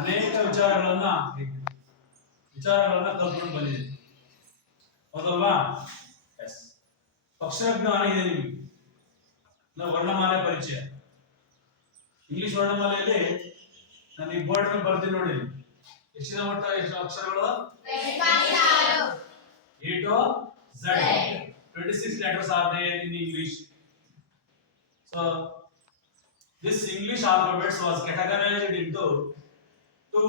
ಅನೇಕ ವಿಚಾರಗಳನ್ನ ಕಲ್ತ್ಕೊಂಡು ಬಂದಿದೆ. ಹೌದಲ್ವಾ? ಎಸ್. ಅಕ್ಷರಜ್ಞಾನ ಇದೆ ನಿಮಗೆ. ವರ್ಣಮಾಲೆ ಪರಿಚಯ. ಇಂಗ್ಲಿಷ್ ವರ್ಣಮಾಲೆಯಲ್ಲಿ ನಾನು ಈ ಬೋರ್ಡ್ ಮೇಲೆ ಬರ್ತೀನಿ ನೋಡಿ. ಎಷ್ಟಿನ ಮಟ್ಟ ಎಷ್ಟು ಅಕ್ಷರಗಳು? A to Z. 26 letters are there in English. So this English alphabet was categorized into two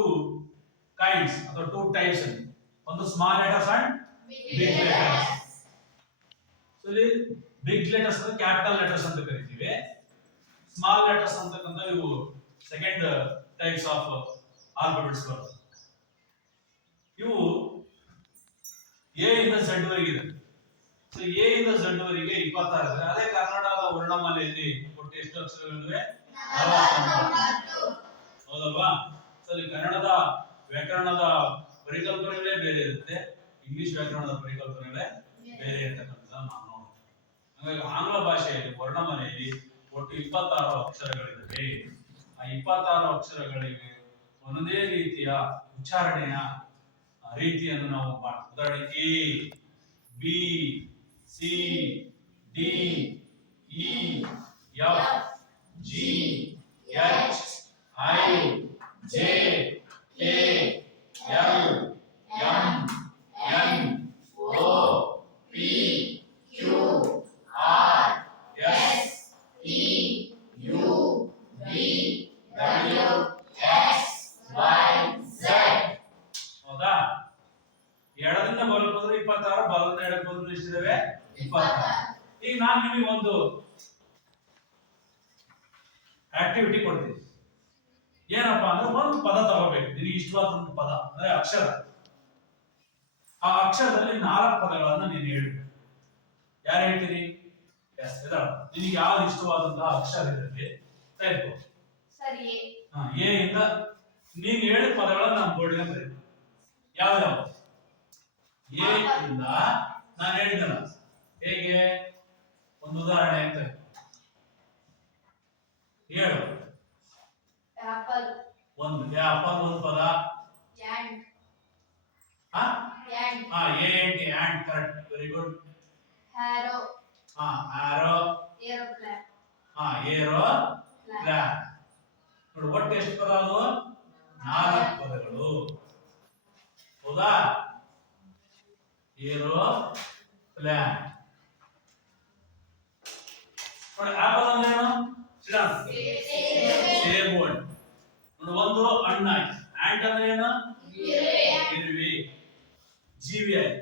kinds or two types. One the small letters and big letters. So the big letters are capital letters ಅಂತ ಕರೀತೀವಿ. Small letters ಅಂತಕ್ಕಂಥ ಇವು second types of alphabets ಬರ್ತವೆ. ಇವು A ಇಂದ Z ವರೆಗೆ ಇದೆ. So A ಇಂದ ಝೆಡ್ ವರೆಗೆ 26 ಇದೆ. ಅದೇ ಕನ್ನಡದ ವರ್ಣಮಾಲೆಯಲ್ಲಿ ಒಟ್ಟು ಎಷ್ಟು ಅಕ್ಷರಗಳಿವೆ? 49. ಹೌದಲ್ವಾ? ಸೊ ಇಲ್ಲಿ ಕನ್ನಡದ ವ್ಯಾಕರಣದ ಪರಿಕಲ್ಪನೆಗಳೇ ಬೇರೆ ಇರುತ್ತೆ, ಇಂಗ್ಲಿಷ್ ವ್ಯಾಕರಣದ ಪರಿಕಲ್ಪನೆಗಳೇ ಬೇರೆ ಇರತಕ್ಕಂಥದ್ದು ನಾವು ನೋಡ್ತೀವಿ. ಹಾಗಾಗಿ ಆಂಗ್ಲ ಭಾಷೆಯಲ್ಲಿ ವರ್ಣಮಾಲೆಯಲ್ಲಿ ಒಟ್ಟು 26 ಅಕ್ಷರಗಳಿವೆ. ಆ 26 ಅಕ್ಷರಗಳಿಗೆ ಒಂದೇ ರೀತಿಯ ಉಚ್ಚಾರಣೆಯ ರೀತಿಯನ್ನು ನಾವು ಮಾಡ್ತೀವಿ. ಉದಾಹರಣೆಗೆ A, B, C, D, E, F, G, H, I, J, K, L, M, N, O, P, Q, R, S, T, U, V, W, X, Y, Z. ಹೌದಾ? ಎಡದಿಂದ ಬಲಕ್ಕೆ ಹೋದ್ರೆ 26, ಬಲದಿಂದ ಎಡಕ್ಕೆ ಹೋದ್ರೆ ಎಷ್ಟಿದಾವೆ? 26. ಈಗ ನಾನು ನಿಮಗೆ ಒಂದು ಆಕ್ಟಿವಿಟಿ ಕೊಡ್ತೀನಿ. ಏನಪ್ಪಾ ಅಂದ್ರೆ ಒಂದು ಪದ ತಗೋಬೇಕು. ನಿನಗೆ ಇಷ್ಟವಾದ ಒಂದು ಪದ ಅಂದ್ರೆ ಅಕ್ಷರ. ಆ ಅಕ್ಷರದಲ್ಲಿ 4 ಪದಗಳನ್ನ ನೀನು ಹೇಳ್ಬೇಕು. ಯಾರು ಹೇಳ್ತೀರಿ? ಎಸ್, ನಿನಗೆ ಯಾವ್ದು ಇಷ್ಟವಾದಂತಹ ಅಕ್ಷರ ಇದರಲ್ಲಿ ತೆಗೆದುಕೋ. ಸರಿ. ಎ ಇಂದ ನೀನು ಹೇಳಿದ ಪದಗಳನ್ನ ನಮ್ಮ ಬೋರ್ಡ್ಗೆ ಬರೀ. ಯಾವ್ಯಾವ? ಎ ಇಂದ ನಾನು ಹೇಳಿದ್ದಲ್ಲ, ಹೇಗೆ ಒಂದು ಉದಾಹರಣೆ ಅಂತ ಹೇಳು. ಆಪಲ್. ಒಂದು ಆಪಲ್ ಒಂದು ಪದ. And. And. And correct, very good. Arrow. Arrow. Aeroplane. Aeroplane. ನೋಡಿ ಒಟ್ಟು ಎಷ್ಟು ಪದ ಅದು? 4 ಪದಗಳು. ಹೌದಾ? ಏರೋಪ್ಲೇನ್. ನೋಡಿ ಆಪಲ್ ಅಂದ್ರೆ ಏನು? ಸೇಬು ಹಣ್ಣು. ನೋಡಿ ಒಂದು ಹಣ್ಣು ಆಯ್ತು. ಆಂಟ್ ಅಂದ್ರೆ ಏನು? ಇರುವೆ, ಜೀವಿ ಆಯ್ತು.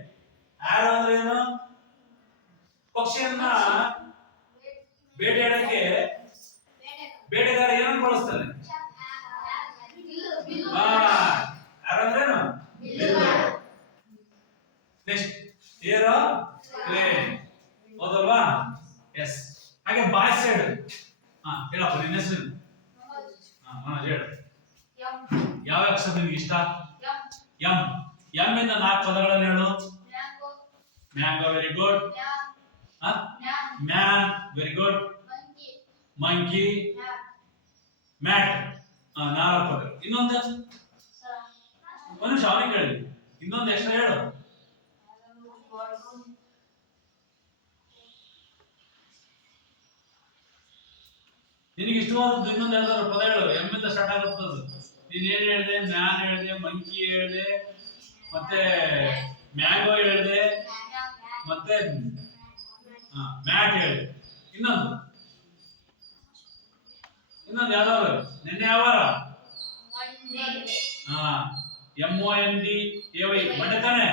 ಆರೋ ಅಂದ್ರೆ ಏನು? ಪಕ್ಷಿಯನ್ನ ಬೇಟೆಯಾಡಕ್ಕೆ ಬೇಟೆಗಾರ ಏನನ್ನು ಬಳಸ್ತಾನೆ? ಆರೋ ಅಂದ್ರೇನು? Next aeroplane. ಹೌದಲ್ವಾ? ಎಸ್. ಹಾಗೆ ಬಾಯ್ ಸೈಡ್ ಹೇಳಪ್ಪ ನಿನ್ನ ಹೆಸರು. ಮನೋಜ್ ಹೇಳು. ಯಾವ ಅಕ್ಷರ ನಿನಗೆ ಇಷ್ಟ? ಎಂ. ಎಂ ಇಂದ 4 ಪದಗಳನ್ನು ಹೇಳು. Mango, very good. Man, very good. Monkey, mat, 4 ಪದಗಳು. ಇನ್ನೊಂದು ಮನುಷ್ಯ ಅವನಿಗೆ ಹೇಳಿ. ಇನ್ನೊಂದು ಎಕ್ಸ್ಟ್ರಾ ಹೇಳು. ನಿನಗೆ ಇಷ್ಟವಾದದ್ದು ಇನ್ನೊಂದು ಯಾವ್ದಾದ್ರು ಪದ ಹೇಳು. ಎಂ ಇಂದ ಸ್ಟಾರ್ಟ್ ಆಗುತ್ತದು. ನೀನ್ ಏನ್ ಹೇಳಿದೆ? ಮ್ಯಾನ್ ಹೇಳಿದೆ, ಮಂಕಿ ಹೇಳಿದೆ, ಮತ್ತೆ ಮ್ಯಾಂಗೋ ಹೇಳಿದೆ, ಮತ್ತೆ ಮ್ಯಾಟ್ ಹೇಳಿದೆ. ಇನ್ನೊಂದು ಯಾವ್ದಾದ್ರು ನಿನ್ನೆ ಯಾವ ವಾರ? MONDAY ಮಂಡೆ ತಾನೆ?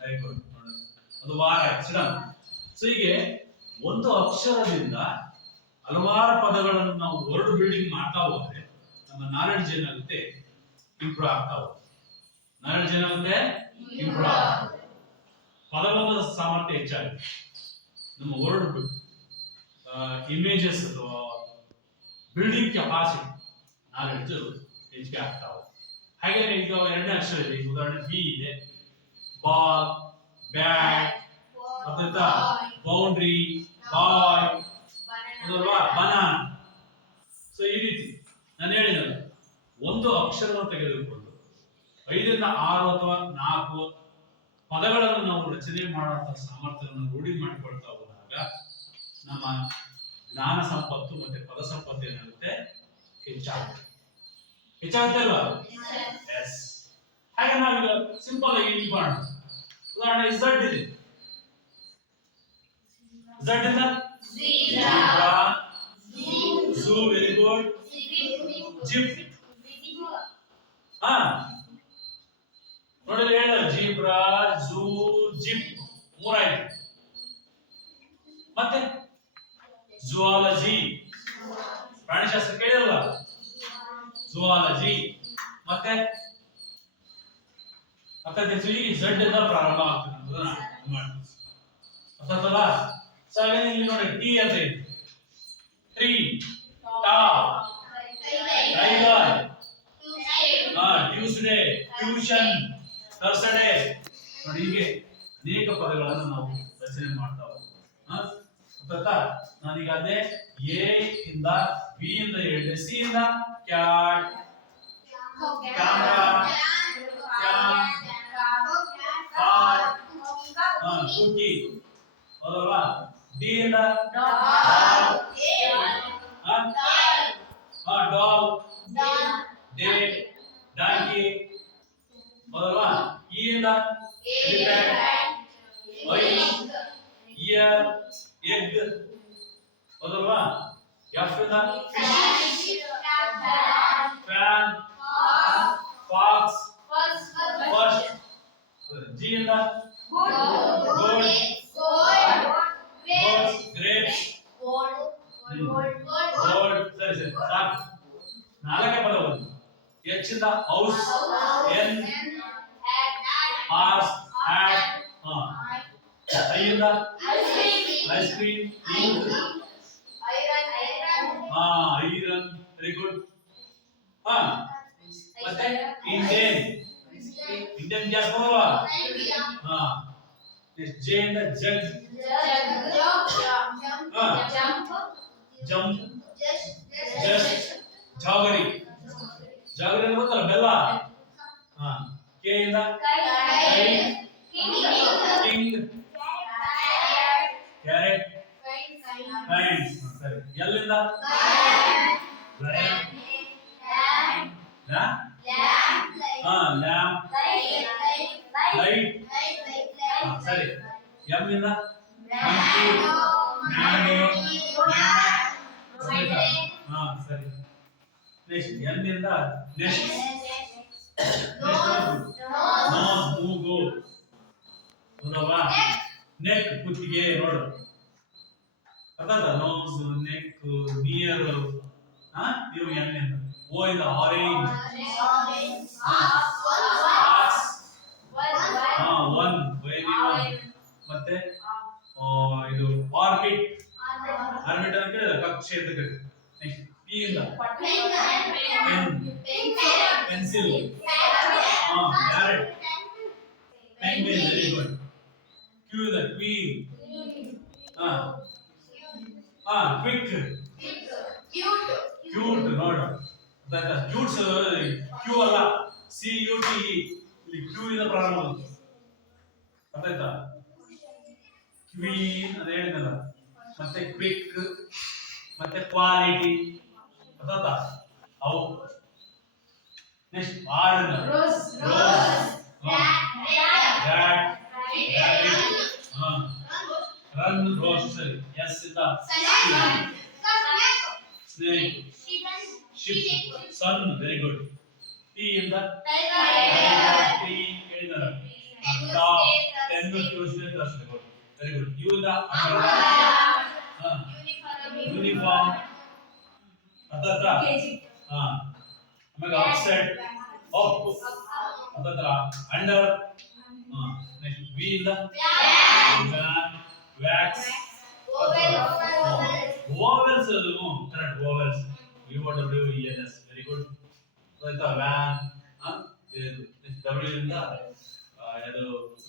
Very good. ಅದು ವಾರ. ಸೊ ಹೀಗೆ ಒಂದು ಅಕ್ಷರದಿಂದ ಹಲವಾರು ಪದಗಳನ್ನು ನಾವು ವರ್ಡ್ ಬಿಲ್ಡಿಂಗ್ ಮಾಡ್ತಾ ಹೋದ್ರೆ ನಮ್ಮ ನಾಲೆಡ್ಜ್ ಏನಾಗುತ್ತೆ? ಇಂಪ್ರೂವ್ ಆಗ್ತಾ ಹೋಗುತ್ತೆ. ನಾಲೆಡ್ಜ್ ಏನಾಗುತ್ತೆ? ಇಂಪ್ರೂವ್ ಆಗುತ್ತೆ. ಪದಬಂಧದ ಸಾಮರ್ಥ್ಯ ಹೆಚ್ಚಾಗುತ್ತೆ. ನಮ್ಮ ವರ್ಡ್ ಇಮೇಜಸ್ ಅಥವಾ ಬಿಲ್ಡಿಂಗ್ ಕೆಪಾಸಿಟಿ ನಾಲೆಡ್ಜ್ ಹೆಚ್ಚಿಗೆ ಆಗ್ತಾ ಹೋಗುತ್ತೆ. ಹಾಗೆ ಈಗ 2ನೇ ಅಕ್ಷರ ಇದೆ. ಉದಾಹರಣೆ ಬಿ ಇದೆ. ಬಾಲ್, ಬ್ಯಾಟ್, ಬೌಂಡ್ರಿ, ಬಾಯ್, ಬನಾನಾ. ಸೊ ಈ ರೀತಿ ನಾನು ಹೇಳಿದಲ್ಲ, ಒಂದು ಅಕ್ಷರವನ್ನು ತೆಗೆದುಕೊಂಡು 5ರಿಂದ 6 ಅಥವಾ 4 ಪದಗಳನ್ನು ನಾವು ರಚನೆ ಮಾಡುವಂತಹ ಸಾಮರ್ಥ್ಯವನ್ನು ರೂಢಿ ಮಾಡಿಕೊಳ್ತಾ ಹೋದಾಗ ನಮ್ಮ ಜ್ಞಾನ ಸಂಪತ್ತು ಮತ್ತೆ ಪದ ಸಂಪತ್ತು ಏನಾಗುತ್ತೆ ಹೆಚ್ಚಾಗುತ್ತೆ. ಹೆಚ್ಚಾಗುತ್ತೆ ಅಲ್ವಾ? ಎಸ್. ಹಾಗೆ ನಾವೀಗ ಸಿಂಪಲ್ ಆಗಿ ಇದು ಮಾಡೋಣ. ಉದಾಹರಣೆ ಝಡ್ ಇದೆ. ಝಡ್ ಇಂದ Zebra. Zoo, very good. Zip. ಹಾ ನೋಡಿ ಹೇಳ, ಜೀಬ್ರಾ, ಝೂ, ಜಿಪ್, 3 ಆಯ್ತು. ಮತ್ತೆ ಝುವಾಲಜಿ, ಪ್ರಾಣಿಶಾಸ್ತ್ರ ಕೇಳಿರಲ್ಲ, ಝುವಾಲಜಿ. ಮತ್ತೆ ಈಗ ಝಡ್ ಇಂದ ಪ್ರಾರಂಭ ಆಗ್ತದೆ. ಅರ್ಥಾತಲ್ಲ? ಇಲ್ಲಿ ನೋಡಿ ಟಿ ಅಂತ ಇದೆ. Tree, top, tiger, Tuesday, tuition, Thursday. ನೋಡಿ ಹೀಗೆ ಅನೇಕ ಪದಗಳನ್ನು ನಾವು ರಚನೆ ಮಾಡ್ತಾ ಹೋಗ್ತೀವಿ. ನಾನೀಗ ಅದೇ ಎ ಇಂದ ಬಿ ಇಂದ ಹೇಳಿದೆ, ಸಿ ಇಂದ ಕ್ಯಾಟ್, ಕ್ಯಾಮರಾ, ಕುಕಿ, ಹೌದಲ್ವಾ? ಡಿ ಇಂದ ಡಾಗ್, ಡೇಟ್, ಡಾಂಕಿ, ಹೌದಲ್ವಾ? ಇ ಇಂದ ಎಲಿಫೆಂಟ್, ಇಯರ್, ಎಗ್, ಹೌದಲ್ವಾ? ಎಫ್ ಇಂದ ಫ್ಯಾನ್, ಫಾಕ್ಸ್, ಫಸ್ಟ್. ಜಿ ಇಂದ ಗೋಲ್ಡ್, ಗ್ರೇಪ್ಸ್, ಗೋಲ್ಡ್. ಸರಿ ಸಾಕು, 4 ಪದ ಬಂತು. ಎಚ್ ಇಂದ ಹೌಸ್, ಎನ್ ಹಾರ್ಸ್, ಹ್ಯಾಟ್. ಐ ಇಂದ ice cream, ink, iron, very good. ಮತ್ತೆ ಇಂಡಿಯನ್ ಗ್ಯಾಸ್ ಬರೋವಾ? ಜೆ ಇಂದ ಜಗ್, ಜಂಪ್, ಜಸ್ಟ್, ಜಾಗರಿ. ಜಾಗರಿ ಅಂದ್ರೆ ಗೊತ್ತಲ್ಲ, ಬೆಲ್ಲ. ಕೆ ಇಂದ ಕಿಂಗ್, ಕ್ಯಾರೆಟ್, ಕೈಂಡ್. ಸರಿ. ಎಲ್ ಇಂದ ಲಯನ್, ಲ್ಯಾಂಪ್, ಲೈಟ್. ಸರಿ. ಎಂ ಇಂದ ಮಂಕಿ, ಮ್ಯಾಂಗೋ, ಸರಿ. ನೆಕ್ಸ್ಟ್ ಎನ್ ಇಂದ ನೆಕ್ಸ್ಟ್, ನೋಸ್, ಮೂಗು, ಹೌದಲ್ವಾ? ನೆಕ್, ಕುತ್ತಿಗೆ, ನೋಡು. ಅರ್ಥಾತ? ನೋಸ್, ನೆಕ್, ನಿಯರ್, ಇವು ಎನ್ ಇಂದ. ಓ ಇಂದ ಆರೆಂಜ್, ಒನ್, ಮತ್ತೆ ಇದು ಆರ್ಬಿಟ್. ಆರ್ಬಿಟ್ ಅಂತ ಕೇಳಿದ, ಕಕ್ಷೆ ಅಂತ ಕೇಳಿದ. ನೆಕ್ಸ್ಟ್ ಪಿ ಇಂದ pencil, parrot, penguin, very good. Q ಇಂದ ಕ್ವೀನ್, ಕ್ವಿಕ್, ಕ್ಯೂಟ್. ನೋಡು, ಕ್ಯೂಟ್ಸ್ ಕ್ಯೂ ಅಲ್ಲ, CUTE. ಇಲ್ಲಿ ಕ್ಯೂ ಇಂದ ಪ್ರಾರಂಭ ಆಗುತ್ತೆ. ಅರ್ಥಾಯ್ತಾ? ಕ್ವೀನ್ ಅಂತ ಹೇಳಿದ್ನಲ್ಲ. ಮತ್ತೆ ಕ್ವಿಕ್, ಮತ್ತೆ ಕ್ವಾಲಿಟಿ. ಅರ್ಥಾಯ್ತಾ? ಅವು. ನೆಕ್ಸ್ಟ್ ಆರ್ ಇಂದ ರೋಸ್, ರ್ಯಾಟ್, ರನ್, ರೋಸ್. ಸರಿ. ಎಸ್ ಇಂದ snake, ship, sun, very good. T ಇಂದ ಟ್ರೀ, ಹೇಳಿದಾರ. Top, 10, Tuesday, Thursday, very good. U ಇಂದ ಯೂನಿಫಾರ್ಮ್, ಅರ್ಥಾಯ್ತಾ? ಆಮೇಲೆ ಅಪ್ಸೆಟ್, ಅಪ್, ಅರ್ಥಾಯ್ತಾ? ಅಂಡರ್. ನೆಕ್ಸ್ಟ್ ವಿ ಇಂದ van, wax, vowels. Correct, vowels. UOWELS, very good. ಅರ್ಥಾಯ್ತಾ? ವ್ಯಾನ್. ಡಬ್ಲ್ಯೂ ಇಂದ ಅದು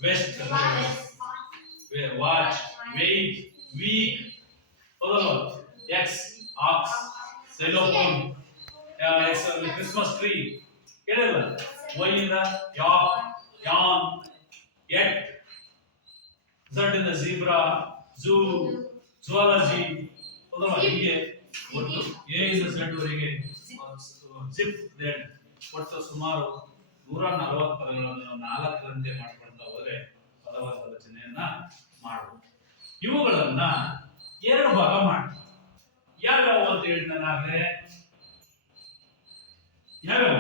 ವೆಸ್ಟ್, ವಾಚ್, ವೆಯ್ಟ್, ವೀಕ್, ಹೌದಲ್ವಾ? X, ox, xylophone, It's a Christmas tree. ಕೇಳಿಲ್ಲ Y ಇಂದ yawn, yawn, yet. Z ಇಂದ zebra, zoo, zoology. ಹೌದಲ್ಲ ಹೀಗೆ ಒಟ್ಟು A ಇಂದ Z ವರೆಗೆ ಜಿಪ್ ದೆನ್ ಒಟ್ಟು ಸುಮಾರು 140 ಪದಗಳನ್ನು ನಾವು 4 ಗಂಟೆ ಮಾಡ್ಕೊಳ್ತಾ ಹೋದ್ರೆ ಪದವಾದ ರಚನೆಯನ್ನ ಮಾಡಬಹುದು. ಇವುಗಳನ್ನ ಎರಡು ಭಾಗ ಮಾಡಿ ಯಾವ್ಯಾವ ಅಂತ ಹೇಳಿದ ನಾಗಲೇ ಯಾವ್ಯಾವ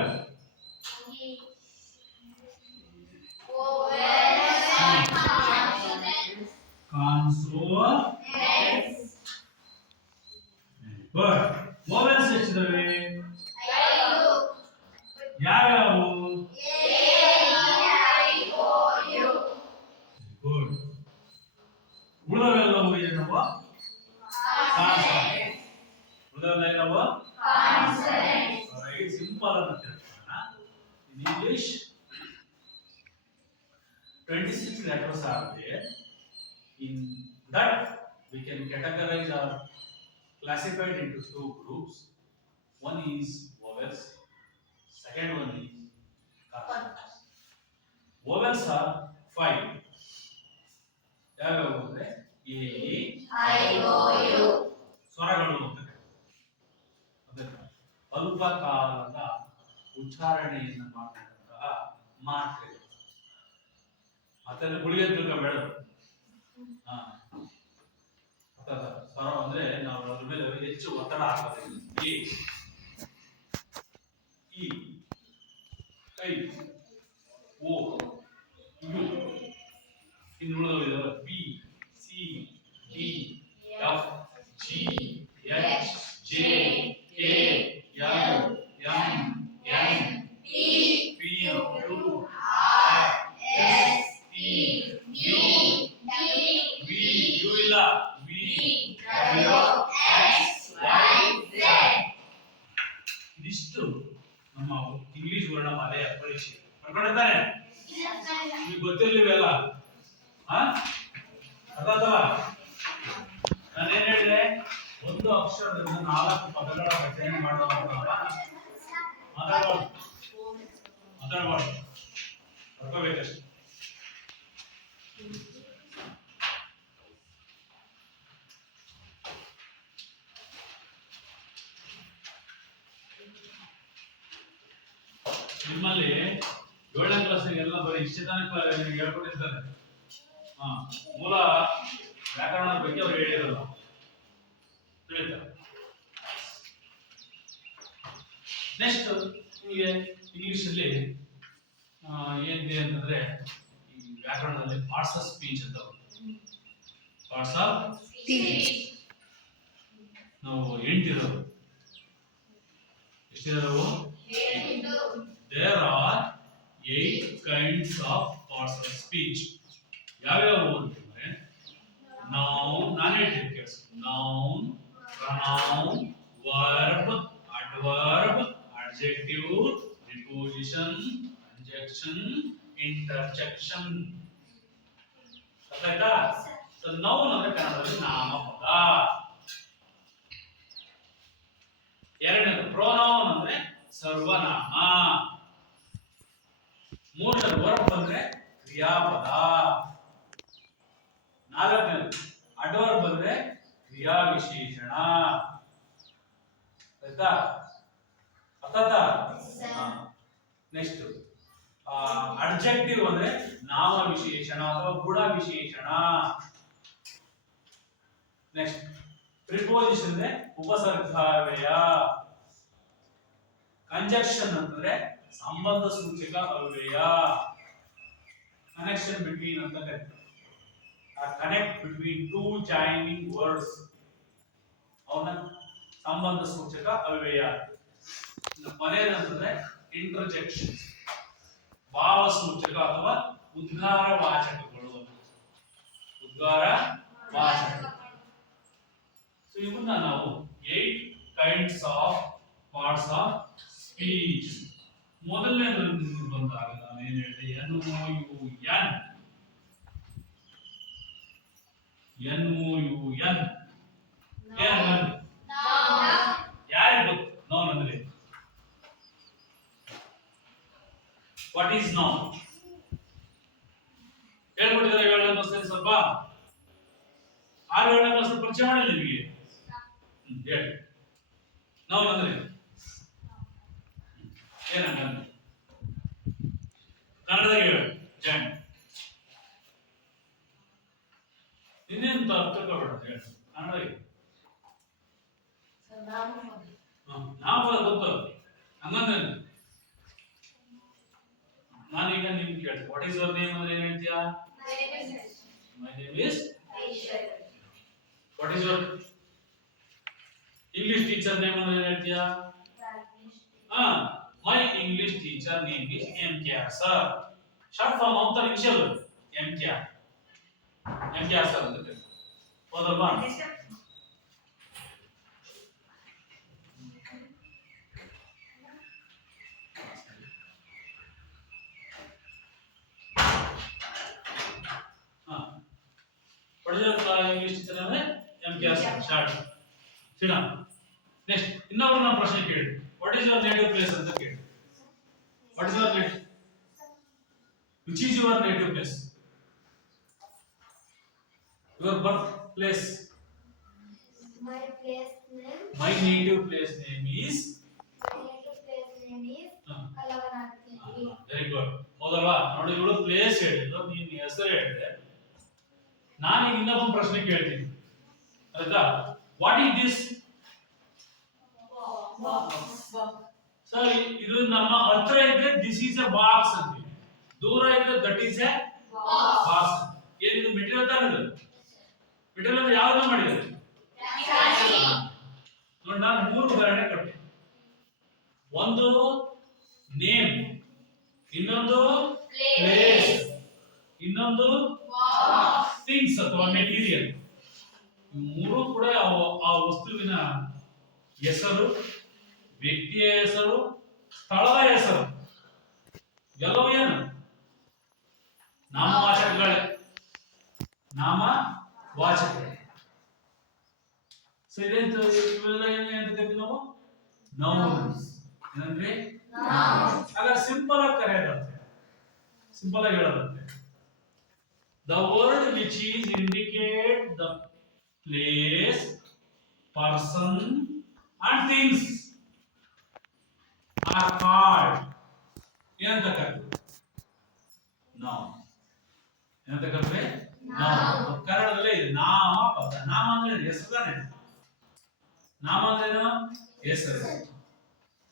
ಕಾನ್ಸೋನೆಂಟ್ಸ್ ಗುಡ್ ವೋವೆಲ್ಸ್ ಎಷ್ಟಿದಾವೆ ಯಾವ್ಯಾವು ಗುಡ್ ಉಳಿದವೆಲ್ಲವೂ ಏನವ ಕಾನ್ಸೋನೆಂಟ್ಸ್ ಉಳಿದವೆಲ್ಲ ಏನವ ಕಾನ್ಸೋನೆಂಟ್ಸ್ ರೈಟ್ ಸಿಂಪಲ್ ಅಂತ ತಿಳ್ಕೊಳ್ಳೋಣ in English 26 letters are there. In that we can categorize or classify it into two groups. One is vowels, second one is consonants. Vowels are 5. ಯಾವ್ಯಾವು ಅಂದ್ರೆ A I O you ಸ್ವರಗಳು ಅಂತವೆ. ಅದಕ್ಕೆ ಅಲ್ಪಕಾಲದ ಉಚ್ಚಾರಣೆಯನ್ನು ಮಾಡತಕ್ಕಂತಹ ಮಾತ್ರೆಗಳು. ಮತ್ತೆ ಗುಳಿಗೆ ತಿಳ್ಕೊಬೇಡ. ಸ್ವರ ಅಂದ್ರೆ ನಾವು ಅದ್ರ ಮೇಲೆ ಹೆಚ್ಚು ಒತ್ತಡ ಹಾಕೋದಿಲ್ಲ. A E I O U ಇನ್ನುಳಿದವು P C D F G H J K L M N P Q R S T U V U ಇಲ್ಲ V W X Y Z. ಇದಿಷ್ಟು ನಮ್ಮ ಇಂಗ್ಲಿಷ್ ವರ್ಣಮಾಲೆಯ ಪರೀಕ್ಷೆ ಮಾಡ್ಕೊಂಡಿದ್ದಾನೆ. ನಿಮಗೆ ಗೊತ್ತಿರ್ಲಿವೆಲ್ಲ ಅರ್ಥಾತಲ್ಲ. ನಾನೇನ್ ಹೇಳಿದೆ, ಒಂದು ಅಕ್ಷರದಿಂದ 4 ಪದಗಳ ರಚನೆ ಮಾಡುವ ಮಾತಾಡಬಾರ್ದು ಬರ್ಕೋಬೇಕಷ್ಟೆ. ನಿಮ್ಮಲ್ಲಿ 7ನೇ ಕ್ಲಾಸಿಗೆಲ್ಲ ಬರೀ ಇಷ್ಟೇ ತನಕ ಹೇಳ್ಕೊಟ್ಟಿರ್ತಾರೆ. ಮೂಲ ವ್ಯಾಕರಣದ ಬಗ್ಗೆ ಅವ್ರು ಹೇಳಿರಲ್ಲ, ತಿಳಿತಾ. ನೆಕ್ಸ್ಟ್ ನಿಮಗೆ ಇಂಗ್ಲಿಷ್ ಅಲ್ಲಿ ಏನಿದೆ ಅಂತಂದ್ರೆ ಈ ವ್ಯಾಕರಣದಲ್ಲಿ ಪಾರ್ಟ್ಸ್ ಆಫ್ ಸ್ಪೀಚ್ ಅಂತ ಪಾರ್ಟ್ಸ್ ಆಫ್ ಸ್ಪೀಚ್ ನಾವು 8 ಇರೋದು. ಎಷ್ಟಿರೋವು? There are 8 kinds of parts of speech. ಯಾವ್ಯಾವು ಅಂತಂದ್ರೆ noun, ನಾನೇ ಹೇಳ್ತೀನಿ, noun, pronoun, verb, adverb, adjective, preposition, conjunction, interjection. ಅರ್ಥಾಯ್ತಾ? ಸೊ noun ಅಂದ್ರೆ ಕನ್ನಡದಲ್ಲಿ ನಾಮಪದ. ಎರಡನೇದು pronoun ಅಂದ್ರೆ ಸರ್ವನಾಮ. ಮೂರನೇದು ವರ್ಬ್ ಅಂದ್ರೆ ಕ್ರಿಯಾಪದ. ನಾಲ್ಕನೇದು ಅಡ್ವರ್ಬ್ ಅಂದ್ರೆ ಕ್ರಿಯಾ ವಿಶೇಷಣ. ಆಯ್ತಾ? ಅರ್ಥಾಯ್ತಾ? ನೆಕ್ಸ್ಟ್ ಅಡ್ಜೆಕ್ಟಿವ್ ಅಂದ್ರೆ ನಾಮ ವಿಶೇಷಣ ಅಥವಾ ಗುಣ ವಿಶೇಷಣ. ನೆಕ್ಸ್ಟ್ ಪ್ರಿಪೋಸಿಷನ್ ಅಂದ್ರೆ ಉಪಸರ್ಗಾವ್ಯಯ. ಕಂಜಂಕ್ಷನ್ ಅಂತಂದ್ರೆ ಸಂಬಂಧ ಸೂಚಕ ಅವ್ಯಯ. ಕನೆಕ್ಷನ್ ಬಿಟ್ವೀನ್ ಅಂತ ಕರೀತಾರೆ. Connect between two joining words ಅವನ ಸಂಬಂಧ ಸೂಚಕ ಅವ್ಯಯ. ಕೊನೆಯದಂತಂದ್ರೆ ಇಂಟರ್ಜೆಕ್ಷನ್, ಭಾವ ಸೂಚಕ ಅಥವಾ ಉದ್ಗಾರ ವಾಚಕಗಳು. ಉದ್ಗಾರ ವಾಚಕ. ಸೊ ಇವನ್ನ ನಾವು 8 kinds of parts of speech. ಮೊದಲನೇದು ಬಂದಾಗ ನಾನು ಏನ್ ಹೇಳಿದೆ, NOUN. ಯಾರಿಗೆ ಗೊತ್ತು ನೋನ್ ಅಂದ್ರೆ? ವಾಟ್ ಈಸ್ ನೌನ್ ಹೇಳ್ಬಿಟ್ಟಿದ್ದಾರೆ 7ನೇ ಕ್ಲಾಸಲ್ಲಿ ಸ್ವಲ್ಪ 7ನೇ ಕ್ಲಾಸ್ ಪರಿಚಯ ಮಾಡಿಲ್ಲ ನಿಮಗೆ ಹೇಳಿ ನೌನ್ ಅಂದ್ರೆ ಏನಂತ ಕನ್ನಡದಾಗ ಹೇಳು ಜಾನ್ ಇನ್ನೇನು ತಿಳ್ಕೊಬೇಡ ಹೇಳಿ ಕನ್ನಡದಾಗ ನಾವು ಗೊತ್ತು ಹಂಗಂದ್ರೆ ನಾನೀಗ ನಿಮ್ಗೆ ಕೇಳ್ತೀನಿ ವಾಟ್ ಈಸ್ ಯುವರ್ ನೇಮ್ ಅಂದ್ರೆ ಏನ್ ಹೇಳ್ತೀಯಾ my name is what is your English teacher name ಅಂದ್ರೆ ಏನ್ ಹೇಳ್ತೀಯಾ my English teacher name is MKR sir short form ಅಂತ ಇನಿಷಿಯಲ್ MKR ಸರ್ ಅಂತ ಹೌದಲ್ವಾ ಇಂಗ್ಲಿಷ್ ಟೀಚರ್ ಅಂದ್ರೆ MKR ಸರ್ ಶಾರ್ಟ್ ಸಿಡಾ ನೆಕ್ಸ್ಟ್ ಇನ್ನೊಬ್ಬರು ನಾವು ಪ್ರಶ್ನೆ ಕೇಳಿ what is your native place ಅಂತ ಕೇಳಿ what is your native which is your native place your birth place My place name. My native place name is My native place name is Kalavanati. Very good ಹೌದಲ್ವಾ ನೋಡಿ ಇವಳು place ಹೇಳಿದ್ರು ನೀನು ಹೆಸರು ಹೇಳಿದೆ ನಾನು ಈಗ ಇನ್ನೊಂದು ಪ್ರಶ್ನೆ ಕೇಳ್ತೀನಿ ಆಯ್ತಾ ವಾಟ್ ಈಸ್ ದಿಸ್ ಸರ್ ಇದು ನಮ್ಮ ಹತ್ರ ಇದ್ರೆ ದಿಸ್ ಈಸ್ ಎ ಬಾಕ್ಸ್ ಅಂತೀವಿ ದೂರ ಇದ್ರೆ ದಟ್ ಈಸ್ ಎ ಬಾಕ್ಸ್ ಏನಿದು ಮೆಟೀರಿಯಲ್ ತಾನಿದು ಮೆಟೀರಿಯಲ್ ಯಾವ್ದನ್ನ ಮಾಡಿದ್ದಾರೆ ನೋಡಿ ನಾನು 3 ಉದಾಹರಣೆ ಕೊಟ್ಟೆ ಒಂದು ನೇಮ್ ಇನ್ನೊಂದು ಪ್ಲೇಸ್ ಇನ್ನೊಂದು ಥಿಂಗ್ಸ್ ಅಥವಾ ಮೆಟೀರಿಯಲ್ ಮೂರು ಕೂಡ ಆ ವಸ್ತುವಿನ ಹೆಸರು ವ್ಯಕ್ತಿಯ ಹೆಸರು ಸ್ಥಳದ ಹೆಸರು ಎಲ್ಲವೂ ಏನು ನಾಮವಾಚಕಗಳೇ ನಾಮವಾಚಕಗಳೇ ಸೊ ಇದೇಂತ ಇವೆಲ್ಲ ಏನಂತ ಕರಿತೀವಿ ನಾವು ನೌನ್ಸ್ ಏನಂದ್ರೆ ಆಗ ಸಿಂಪಲ್ ಆಗಿ ಕರೆಯೋದಂತೆ ಸಿಂಪಲ್ ಆಗಿ ಹೇಳೋದಂತೆ the word which is indicate the place person and things are called ಏನಂತ ಕರೀತೀವಿ noun ಏನಂತ ಕರೀತೀವಿ noun ಕನ್ನಡದಲ್ಲೇ ಇದೆ ನಾಮಪದ ನಾಮ ಅಂದ್ರೆ ಹೆಸರು ತಾನೆ ನಾಮ ಅಂದ್ರೆ ಏನು ಹೆಸರು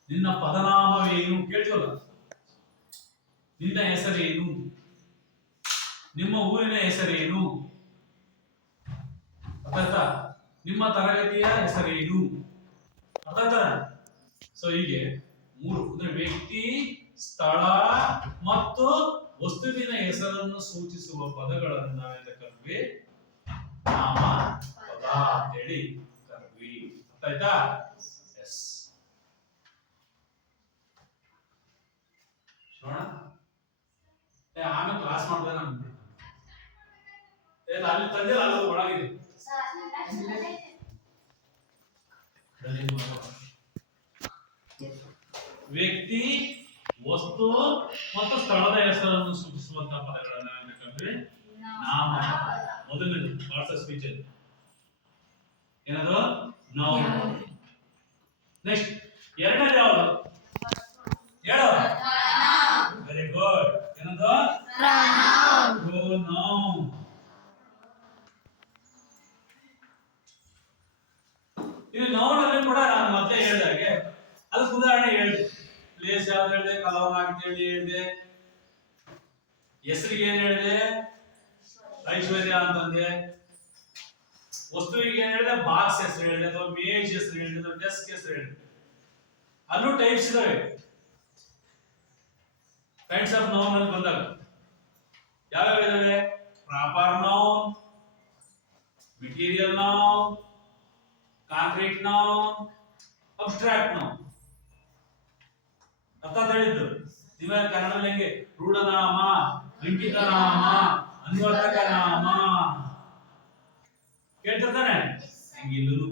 ನಿನ್ನ ಪದನಾಮವೇನು ಕೇಳ್ತೀವಲ್ಲ ನಿನ್ನ ಹೆಸರೇನು ನಿಮ್ಮ ಊರಿನ ಹೆಸರೇನು ಅರ್ಥ ನಿಮ್ಮ ತರಗತಿಯ ಹೆಸರೇನು ಅರ್ಥ ಸೊ ಹೀಗೆ ಮೂರು ಅಂದ್ರೆ ವ್ಯಕ್ತಿ ಸ್ಥಳ ಮತ್ತು ವಸ್ತುವಿನ ಹೆಸರನ್ನು ಸೂಚಿಸುವ ಪದಗಳನ್ನು ನಾವೆಂತ ಕರ್ವಿ ನಾಮ ಪದ ಅಂತೇಳಿ ಕರ್ವಿ ಅರ್ಥ ಆಯ್ತಾ ಎಸ್ ಆಮೇಲೆ ಕ್ಲಾಸ್ ಮಾಡಿದ್ರೆ ನಾನು ಅಲ್ಲಿ ತಂದಿಲ್ಲ ಅಲ್ಲಿ ಒಳಗಿದೆ ವ್ಯಕ್ತಿ ವಸ್ತು ಮತ್ತು ಸ್ಥಳದ ಹೆಸರನ್ನು ಸೂಚಿಸುವಂತಹ ಪದಗಳನ್ನ ಬೇಕಂದ್ರೆ ನಾಮ ಮೊದಲನೇದು ಪಾರ್ಟ್ಸ್ ಆಫ್ ಸ್ಪೀಚ್ ಅಲ್ಲಿ ಏನದು ನೌನ್ ನೆಕ್ಸ್ಟ್ ಎರಡನೇದು ಯಾವುದು ಹೇಳು ವೆರಿ ಗುಡ್ ಏನದು ಪ್ರೊನೌನ್ ಇದು ನೌನ್ ಅಲ್ಲಿ ಕೂಡ ನಾನು ಮತ್ತೆ ಹೇಳಿದಾಗೆ ಅದಕ್ಕೆ ಉದಾಹರಣೆ ಹೇಳಿದೆ ಪ್ಲೇಸ್ ಯಾವ್ದು ಹೇಳಿದೆ ಕಲವನ ಅಂತ ಹೇಳಿದೆ ಹೆಸರಿಗೆ ಏನ್ ಹೇಳಿದೆ ಐಶ್ವರ್ಯ ಅಂತಂದೆ ವಸ್ತುವಿಗೆ ಏನ್ ಹೇಳಿದೆ ಬಾಕ್ಸ್ ಹೆಸರು ಹೇಳಿದೆ ಅಥವಾ ಮೇಜ್ ಹೆಸರು ಹೇಳಿದೆ ಅಥವಾ ಡೆಸ್ಕ್ ಹೆಸರು ಹೇಳಿದೆ ಅಲ್ಲೂ ಟೈಪ್ಸ್ ಇದಾವೆ ಕೈಂಡ್ಸ್ ಆಫ್ ನೌನ್ ಅಲ್ಲಿ ಬಂದಾಗ ಯಾವ್ಯಾವ ಇದಾವೆ proper noun material noun concrete noun abstract noun ಅರ್ಥ ಹೇಳಿದ್ದು ನೀವೇ ಕನ್ನಡದಲ್ಲಿ ಹೆಂಗೆ ರೂಢನಾಮ ಲಿಂಗಿಕ ನಾಮ ಅನ್ವರ್ಥಕ ನಾಮ ಕೇಳ್ತಿರ್ತಾನೆ ಹಂಗೆ ಇಲ್ಲೂ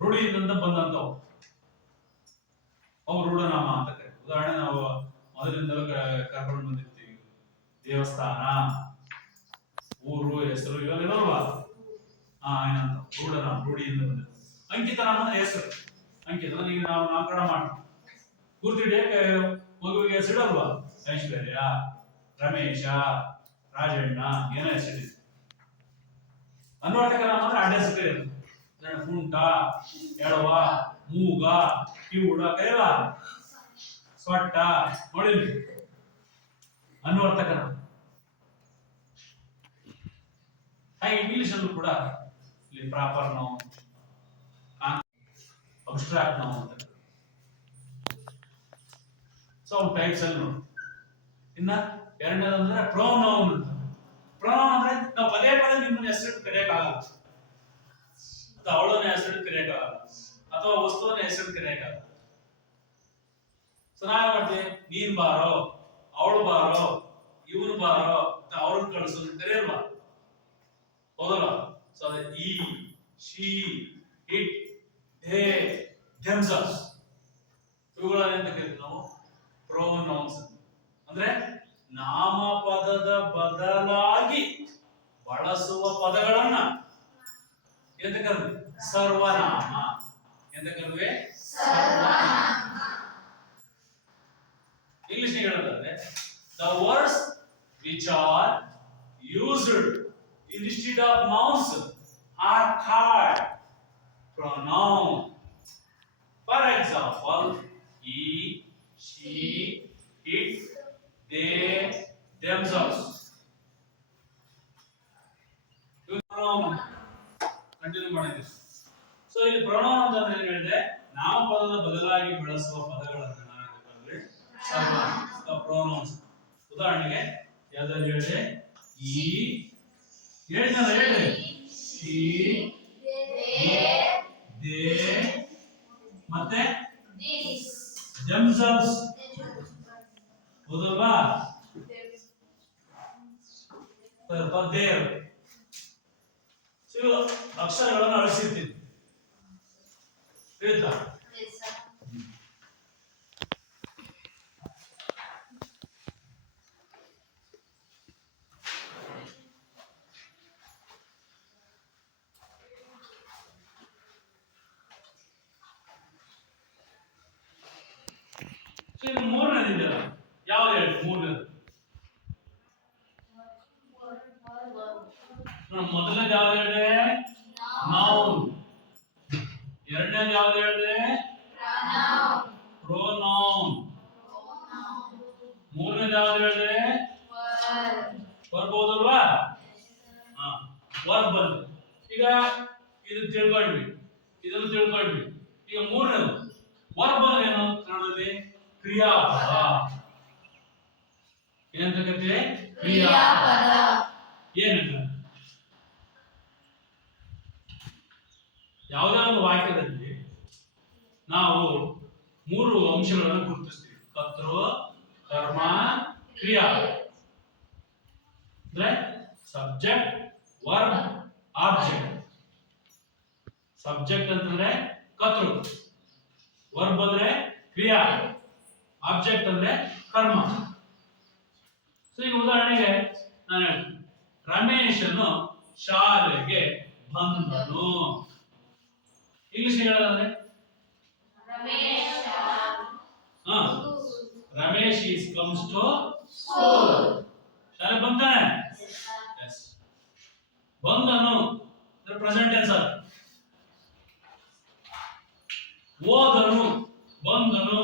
ರೂಢಿಯಿಂದ ಬಂದಂತವು ಅವು ರೂಢನಾಮ ಅಂತ ಕರೀತಾರೆ ಉದಾಹರಣೆ ನಾವು ಮೊದಲಿಂದಲೂ ದೇವಸ್ಥಾನ, ಊರು ಹೆಸರು ಇವೆಲ್ಲ ಇರೋಲ್ವಾ? ಏನಂತ ರೂಢನಾಮ, ರೂಢಿಯಿಂದ ಬಂದಿದೆ. ಅಂಕಿತ ನಾಮ ಅಂದ್ರೆ ಹೆಸರು. ಅಂಕಿತ ಈಗ ನಾವು ನಾಮಕರಣ ಮಾಡ್ತೀವಿ, ಪೂರ್ತಿ ಡೇಕೆ ಮಗುವಿಗೆ ಹೆಸರಿಡಲ್ವಾ? ಐಶ್ವರ್ಯ, ರಮೇಶ, ರಾಜಣ್ಣ, ಏನೋ ಹೆಸರಿದೆ. ಅನ್ವರ್ಥಕ ನಾಮ ಅಂದ್ರೆ ಅಡ್ಡ ಹೆಸರು ಇರುತ್ತೆ. ಕುಂಟ, ಎಳವ, ಮೂಗ, ಕಿವುಡ ಕರೆಯಲ್ಲ, ಸೊಟ್ಟ, ನೋಡಿಲ್ರಿ ಅನ್ವರ್ಥಕ ನಾಮ. ಹಾಗೆ ಇಂಗ್ಲಿಷ್ ಅಲ್ಲೂ ಕೂಡ ಇಲ್ಲಿ ಪ್ರಾಪರ್ ನೌನ್, ಅಬ್ಸ್ಟ್ರಾಕ್ಟ್ ನೌನ್ ಅಂತ. ಸೊ ಟೈಪ್ಸ್ ಅಲ್ಲಿ ನೋಡಿ. ಇನ್ನ ಎರಡನೇದಂದ್ರೆ ಪ್ರೊನೌನ್ ಅಂತ. ಪ್ರೊನೌನ್ ಅಂದ್ರೆ ನಾವು ಪದೇ ಪದೇ ನಿಮ್ಮನ್ನ ಹೆಸರಿಟ್ಟು ಕರೆಯಕ್ಕಾಗಲ್ಲ, ಅಥವಾ ಅವಳನ್ನ ಹೆಸರಿಟ್ಟು ಕರೆಯಕ್ಕಾಗಲ್ಲ, ಅಥವಾ ವಸ್ತುವನ್ನ ಹೆಸರಿಟ್ಟು ಕರೆಯಕ್ಕಾಗಲ್ಲ. ಸೊ ನಾವ್ ಮಾಡ್ತೀವಿ, ನೀನ್ ಬಾರೋ, ಅವಳು ಬಾರೋ, ಇವನು ಬಾರೋ, ಅವ್ರನ್ನ ಕಳಿಸು ಕರೆಯಲ್ವಾ? ಹೌದಲ್ಲ? ಸೊ ಅದೇ ಈ, ಶಿ, ಇಟ್, ದೇ, ಥೆಮ್ಸೆಲ್ವ್ಸ್ ಇವುಗಳನ್ನ ಕರಿತೀವಿ ನಾವು ಪ್ರೊನೌನ್ಸ್. ಅಂದ್ರೆ ನಾಮಪದದ ಬದಲಾಗಿ ಬಳಸುವ ಪದಗಳನ್ನ ಎಂತ ಕರೆದ್ವಿ? ಸರ್ವನಾಮ ಎಂತ ಕರೆದ್ವಿ? ಇಂಗ್ಲಿಷ್ ಹೇಳೋದಾದ್ರೆ the words which are used instead of nouns are called pronoun. For example, he, she, it, they, themselves. Continue ಮಾಡಿದ್ವಿ. ಸೊ ಇಲ್ಲಿ ಪ್ರೊನೌನ್ ಅಂತಂದ್ರೆ ಏನು ಹೇಳಿದೆ? ನಾಮಪದದ ಬದಲಾಗಿ ಬಳಸುವ ಪದಗಳನ್ನು ನಾನು ಕರೆದ್ರೆ ಸರ್ವನಾಮ, ಪ್ರೊನೌನ್ಸ್. ಉದಾಹರಣೆಗೆ ಯಾವ್ದಾದ್ರು ಹೇಳಿದೆ? ಈ, ಹೇಳಿದ್ನಲ್ಲ ಹೇಳ್ರಿ, ಶಿ, ದೇ, ಮತ್ತೆ themselves. ಹೌದಲ್ವಾ? ದೇವ್. ಅಕ್ಷರಗಳನ್ನು ಅಳಿಸಿರ್ತೀವಿ, ತಿಳಿತಾ? ಮೂರನೇದಿದೆಯಲ್ಲ, ಯಾವ್ದು ಹೇಳಿ? ಮೂರನೇದು ಮೊದಲನೇದು ಯಾವ್ದು ಹೇಳಿದೆ? ನೌನ್. ಎರಡನೇದು ಯಾವ್ದು ಹೇಳಿದೆ? ಪ್ರೊನೌನ್. ಮೂರನೇದು ಯಾವ್ದು ಹೇಳಿದೆ? ವರ್ಬ್. ಹೌದಲ್ವಾ? ವರ್ಬ್ ಬಂತು. ಈಗ ಇದು ತಿಳ್ಕೊಂಡ್ವಿ, ಇದನ್ನು ತಿಳ್ಕೊಂಡ್ವಿ. ಈಗ ಮೂರನೇದು ವರ್ಬ್ ಅಂದ್ರೆ ಏನು? ಕನ್ನಡದಲ್ಲಿ ಕ್ರಿಯಾಪದ. ಏನಂತ ಕರಿತೀವಿ? ಕ್ರಿಯಾಪದ. ಏನಂತ? ಯಾವುದೇ ಒಂದು ವಾಕ್ಯದಲ್ಲಿ ನಾವು ಮೂರು ಅಂಶಗಳನ್ನು ಗುರುತಿಸ್ತೀವಿ: ಕರ್ತೃ, ಕರ್ಮ, ಕ್ರಿಯಾ. ಅಂದ್ರೆ ಸಬ್ಜೆಕ್ಟ್, ವರ್ಬ್, ಆಬ್ಜೆಕ್ಟ್. ಸಬ್ಜೆಕ್ಟ್ ಅಂತಂದ್ರೆ ಕರ್ತೃ, ವರ್ಬ್ ಅಂದ್ರೆ ಕ್ರಿಯಾ, ಆಬ್ಜೆಕ್ಟ್ ಅಂದ್ರೆ ಕರ್ಮ. ಸೊ ಈಗ ಉದಾಹರಣೆಗೆ ನಾನು ಹೇಳ್ತೀನಿ, ರಮೇಶನು ಶಾಲೆಗೆ ಬಂದನು. ಇಂಗ್ಲಿಷ್ ಹೇಳೋದಾದ್ರೆ Ramesh is comes to school. ಶಾಲೆ ಬಂತಾನೆ? ಎಸ್. ಬಂದನು ಪ್ರೆಸೆಂಟ್ ಟೆನ್ಸ್. ಓದನು, ಬಂದನು,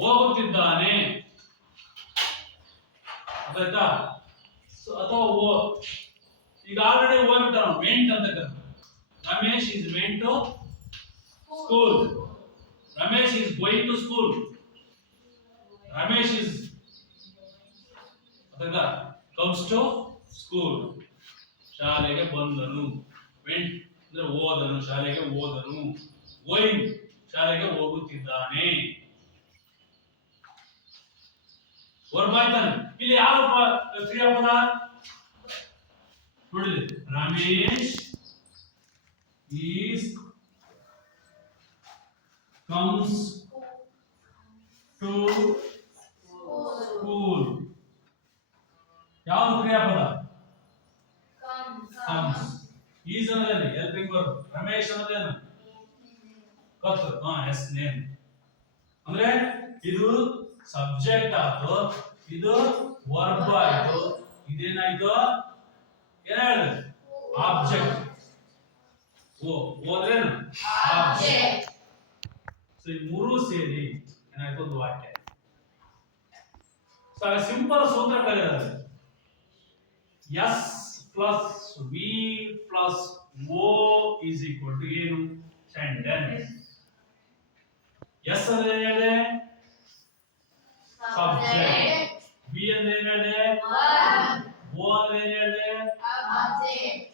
ಹೋಗುತ್ತಿದ್ದಾನೆ. ಆಯ್ತಾ? ಅಥವಾ ಈಗ ಆಲ್ರೆಡಿ ಹೋಗ್ಬಿಟ್ಟ, ವೆಂಟ್ ಅಂತ ಕರೀತಾರೆ. Ramesh is went to school. Ramesh is going to school. Ramesh is comes to school. ಶಾಲೆಗೆ ಬಂದನು. Went ಅಂದ್ರೆ ಹೋದನು, ಶಾಲೆಗೆ ಹೋದನು. Going ಶಾಲೆಗೆ ಹೋಗುತ್ತಿದ್ದಾನೆ. ವರ್ಬ್ ಆಯ್ತಾನೆ. ಇಲ್ಲಿ ಯಾವ ಕ್ರಿಯಾಪದ ನೋಡಿ? Ramesh is comes to school. ಕ್ರಿಯಾಪದ comes. comes. ಈಸ್ ಅನ್ನೋದೇನು ಹೆಲ್ಪಿಂಗ್ ವರ್ಬ್. ರಮೇಶ್ ಅನ್ನೋದೇನು ಕರ್ತೃ. Is name. ಅಂದ್ರೆ ಇದು ಸಬ್ಜೆಕ್ಟ್ ಆಯ್ತು, ಇದು ವರ್ಬ್ ಆಯ್ತು, ಇದೇನಾಯ್ತು ಏನ್ ಹೇಳಿದೆ ಆಬ್ಜೆಕ್ಟ್. ಓದ್ರೇನು ಆಬ್ಜೆಕ್ಟ್. ಸೊ ಈ ಮೂರು ಸೇರಿ ಏನಾಯ್ತು ಒಂದು ವಾಕ್ಯ. ಸೊ ಸಿಂಪಲ್ ಸೂತ್ರ ಕಲಿಯೋದು S plus V plus O is equal to ಏನು ಸೆಂಟೆನ್ಸ್. ಎಸ್ ಅಂದ್ರೆ ಏನ್ ಹೇಳಿದೆ ಸಬ್ಜೆಕ್ಟ್, ವಿ ಅಂದ್ರೆ ಏನ್ ಹೇಳಿದೆ Verb. ಓ ಅಂದ್ರೆ ಏನ್ ಹೇಳಿದೆ. Object.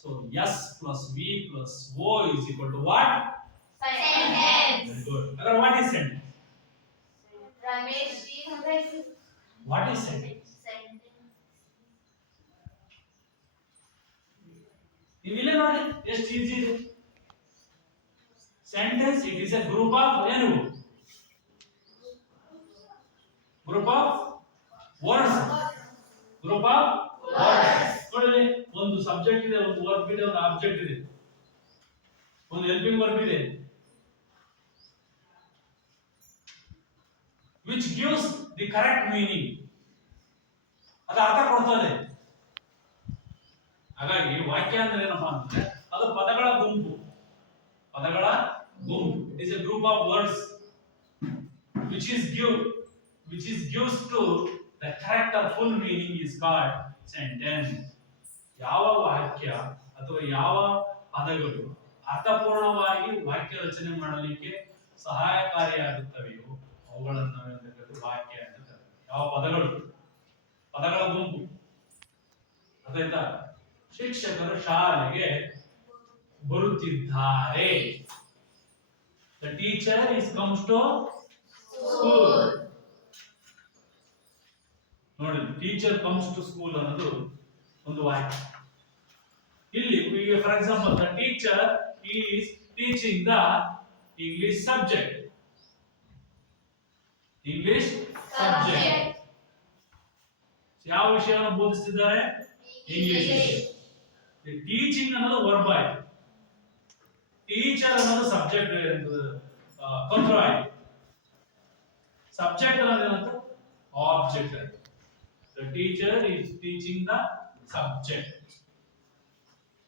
So S plus V plus O is equal to what? Sentence. Very good. Agar what is sentence? Ramesh is What is sentence? sentence. ನೀವು ಇಲ್ಲೇ ನೋಡಿ ಎಷ್ಟು ಈಜಿ ಇದೆ. Sentence it is a group of ಏನು group of words. Group of words. ನೋಡಿ ಒಂದು subject ಇದೆ, ಒಂದು ವರ್ಬ್ ಇದೆ, ಒಂದು ಆಬ್ಜೆಕ್ಟ್ ಇದೆ, ಒಂದು ಹೆಲ್ಪಿಂಗ್ ವರ್ಬ್ ಇದೆ, which gives the correct meaning. ಅದು ಅರ್ಥ ಕೊಡ್ತದೆ. ಹಾಗಾಗಿ ವಾಕ್ಯ ಅಂದ್ರೆ ಏನಪ್ಪಾ ಅಂದ್ರೆ ಅದು ಪದಗಳ ಗುಂಪು. ಪದಗಳ ಗುಂಪು. It is a group of words which gives to the correct or full meaning is called sentence. ಯಾವ ವಾಕ್ಯ ಅಥವಾ ಯಾವ ಪದಗಳು ಅರ್ಥಪೂರ್ಣವಾಗಿ ವಾಕ್ಯ ರಚನೆ ಮಾಡಲಿಕ್ಕೆ ಸಹಾಯಕಾರಿಯಾಗುತ್ತವೆಯೋ ಅವುಗಳನ್ನು ನಾವೇನು ವಾಕ್ಯ ಅಂತ ಕರೀತೀವಿ. ಯಾವ ಪದಗಳು ಪದಗಳ ಗುಂಪು. ಅದಾಯ್ತಾ? ಶಿಕ್ಷಕರು ಶಾಲೆಗೆ ಬರುತ್ತಿದ್ದಾರೆ. The teacher is comes to school. ನೋಡಿ ಟೀಚರ್ ಕಮ್ಸ್ ಟು ಸ್ಕೂಲ್ ಅನ್ನೋದು ಒಂದು ವಾಕ್ಯ. ಇಲ್ಲಿ for example the teacher is teaching the English subject. English subject ಯಾವ ವಿಷಯವನ್ನು ಬೋಧಿಸುತ್ತಿದ್ದಾರೆ? ಇಂಗ್ಲಿಷ್ ವಿಷಯ. ಟೀಚಿಂಗ್ ಅನ್ನೋದು ವರ್ಬ್ ಆಯ್ತು, ಟೀಚರ್ ಅನ್ನೋದು ಸಬ್ಜೆಕ್ಟ್ ಕರ್ತೃ ಆಯ್ತು, ಸಬ್ಜೆಕ್ಟ್ ಅನ್ನೋದು ಆಬ್ಜೆಕ್ಟ್ ಆಯ್ತು. The teacher is teaching the subject.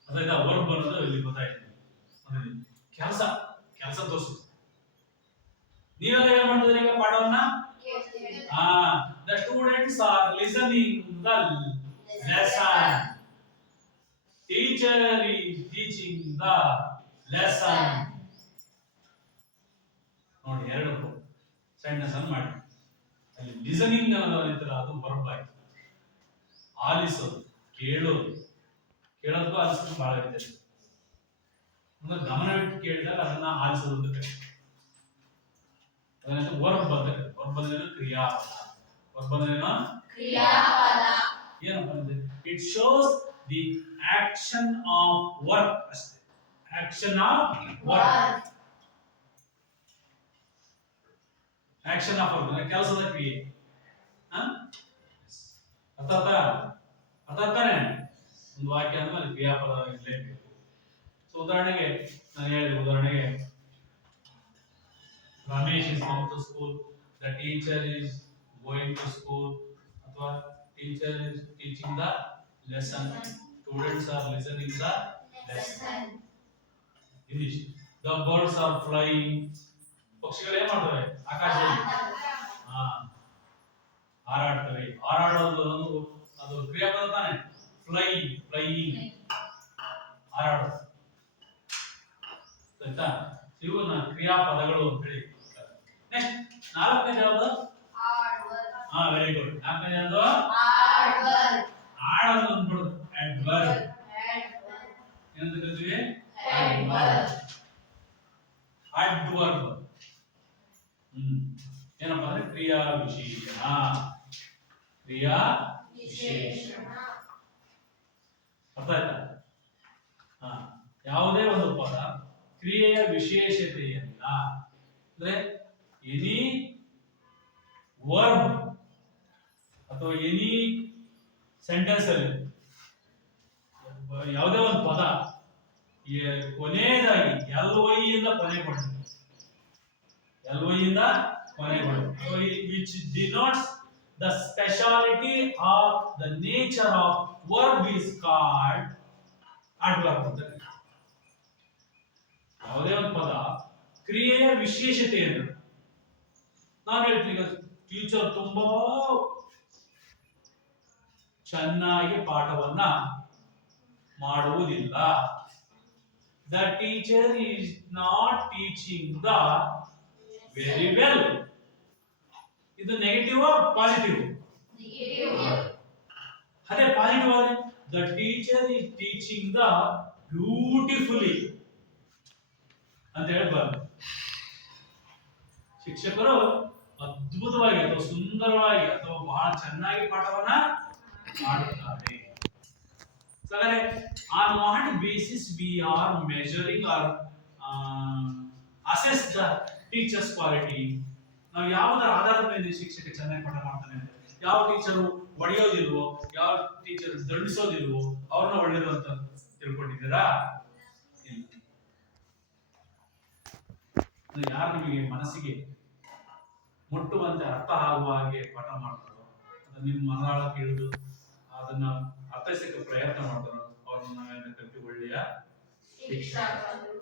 ಅದಾಯ್ತಾ? ವರ್ಬ್ ಅನ್ನೋದು ಇಲ್ಲಿ ಗೊತ್ತಾಯ್ತು. ಕೆಲಸ ಕೆಲಸ ತೋರಿಸುತ್ತೆ. ನೀವೆಲ್ಲ ಏನ್ ಮಾಡ್ತಿದ್ರಿ ಈಗ ಪಾಠವನ್ನ? The students are listening the lesson. Teacher is teaching the lesson. ನೋಡಿ ಎರಡು ಸೆಂಟೆನ್ಸ್ ಅನ್ನು ಮಾಡಿ. ಅಲ್ಲಿ ಲಿಸನಿಂಗ್ ಅನ್ನೋದು ಅದು ವರ್ಬ್ ಆಯ್ತು. ಆಲಿಸೋದು, ಕೇಳೋದು, ಕೇಳೋದಕ್ಕೂ ಆಲಿಸೋದು ಬಹಳ ವ್ಯತ್ಯಾಸ. ಅಂದ್ರೆ ಗಮನವಿಟ್ಟು ಕೇಳಿದಾಗ ಅದನ್ನ ಆಲಿಸೋದು ಅಂತ ಕರೀತಾರೆ. ಅದನ್ನ ವರ್ಬ್ ಅಂತ ಕರೀತಾರೆ. ವರ್ಬ್ ಅಂದ್ರೆ ಕ್ರಿಯಾಪದ. ವರ್ಬ್ ಅಂದ್ರೆ ಕ್ರಿಯಾಪದ. ಏನಪ್ಪ ಅಂದ್ರೆ it shows the action of work ಅಷ್ಟೇ. Action of work. Action of work ಅಂದ್ರೆ ಕೆಲಸದ ಕ್ರಿಯೆ. ಅರ್ಥ ತಾನೆ? ಒಂದು ವಾಕ್ಯ ಅಂದ್ರೆ ಕ್ರಿಯಾಪದ ಇರಲೇಬೇಕು. ಸೊ ಉದಾಹರಣೆಗೆ ನಾನು ಹೇಳಿದೆ, ಉದಾಹರಣೆಗೆ Ramesh is come to school, the teacher is going to school, ಅಥವಾ teacher is teaching the lesson, students are listening the lesson. English the birds are flying. ಪಕ್ಷಿಗಳು ಏನ್ ಮಾಡ್ತವೆ? ಆಕಾಶದಲ್ಲಿ ಹಾರಾಡ್ತವೆ. ಹಾರಾಡೋದು ಅದು ಕ್ರಿಯಾಪದ ತಾನೆ. ಫ್ಲೈ, ಫ್ಲೈಯಿಂಗ್, ಹಾರಾಡೋದು. ಆಯ್ತಾ? ಇವನ್ನ ಕ್ರಿಯಾಪದಗಳು ಅಂತ ಹೇಳಿ. ನೆಕ್ಸ್ಟ್ ನಾಲ್ಕನೇದು ಯಾವುದು? Very good. ನಾಲ್ಕನೇದು ಯಾವುದು? ಆಡೋದು ಅಂದ್ಬಿಡೋದು. ಅಡ್ವರ್ಬ್. ಏನಂತ ಕರಿತೀವಿ? ಅಡ್ವರ್ಬ್. ಅಡ್ವರ್ಬ್ ಏನಪ್ಪ ಅಂದ್ರೆ ಕ್ರಿಯಾ ವಿಶೇಷಣ. ಕ್ರಿಯಾ ವಿಶೇಷಣ. ಅರ್ಥ ಆಯ್ತಾ? ಯಾವುದೇ ಒಂದು ಪದ ಕ್ರಿಯೆಯ ವಿಶೇಷತೆಯಲ್ಲ ಅಂದ್ರೆ ಎನಿ ವರ್ಬ್ ಅಥವಾ ಎನಿ ಸೆಂಟೆನ್ಸ್ ಅಲ್ಲಿ ಯಾವುದೇ ಒಂದು ಪದ ಕೊನೆಯದಾಗಿ ಎಲ್ ವೈ ಇಂದ ಕೊನೆಗೊಂಡು which denotes the speciality of the nature of verb is called adverb ಅಂತ. ಯಾವುದೇ ಒಂದು ಪದ ಕ್ರಿಯೆಯ ವಿಶೇಷತೆಯನ್ನು ನಾವು ಹೇಳ್ತೀವಿ. ಟೀಚರ್ ತುಂಬಾ ಚೆನ್ನಾಗಿ ಪಾಠವನ್ನ ಮಾಡುವುದಿಲ್ಲ. The teacher is not teaching the very well. ಇದು ನೆಗೆಟಿವ್ ಪಾಸಿಟಿವ್? ಅದೇ ಪಾಸಿಟಿವ್ ಆದ್ರೆ the teacher is teaching the beautifully ಅಂತ ಹೇಳ್ಬಾರ್ದು. ಶಿಕ್ಷಕರು ಅದ್ಭುತವಾಗಿ ಅಥವಾ ಸುಂದರವಾಗಿ ಅಥವಾ ಬಹಳ ಚೆನ್ನಾಗಿ ಪಾಠವನ್ನ ಮಾಡುತ್ತಾರೆ. On what basis we are measuring or assess the teacher's quality? ನಾವು ಯಾವುದರ ಆಧಾರದ ಮೇಲೆ ಶಿಕ್ಷಕ ಚೆನ್ನಾಗಿ ಪಾಠ ಮಾಡ್ತಾನೆ ಅಂತ, ಯಾವ ಟೀಚರು ಹೊಡೆಯೋದಿಲ್ವೋ, ಯಾವ ಟೀಚರ್ ದಂಡಿಸೋದಿಲ್ವೋ ಅವ್ರನ್ನ ಒಳ್ಳೇದು ಅಂತ ತಿಳ್ಕೊಂಡಿದ್ದೀರಾ? ಯಾರು ನಿಮಗೆ ಮನಸ್ಸಿಗೆ ಮುಟ್ಟುವಂತೆ ಅರ್ಥ ಆಗುವ ಹಾಗೆ ಪಾಠ ಮಾಡ್ತಾರೋ, ಅದನ್ನ ನಿಮ್ಮ ಮನದಾಳಕ್ಕೆ ಇಳಿದು ಅದನ್ನ ಅರ್ಥೈಸಕ್ಕೆ ಪ್ರಯತ್ನ ಮಾಡ್ತಾರೋ ಅವ್ರನ್ನ ಕಲ್ತಿ ಒಳ್ಳೆಯ ಶಿಕ್ಷಕರು.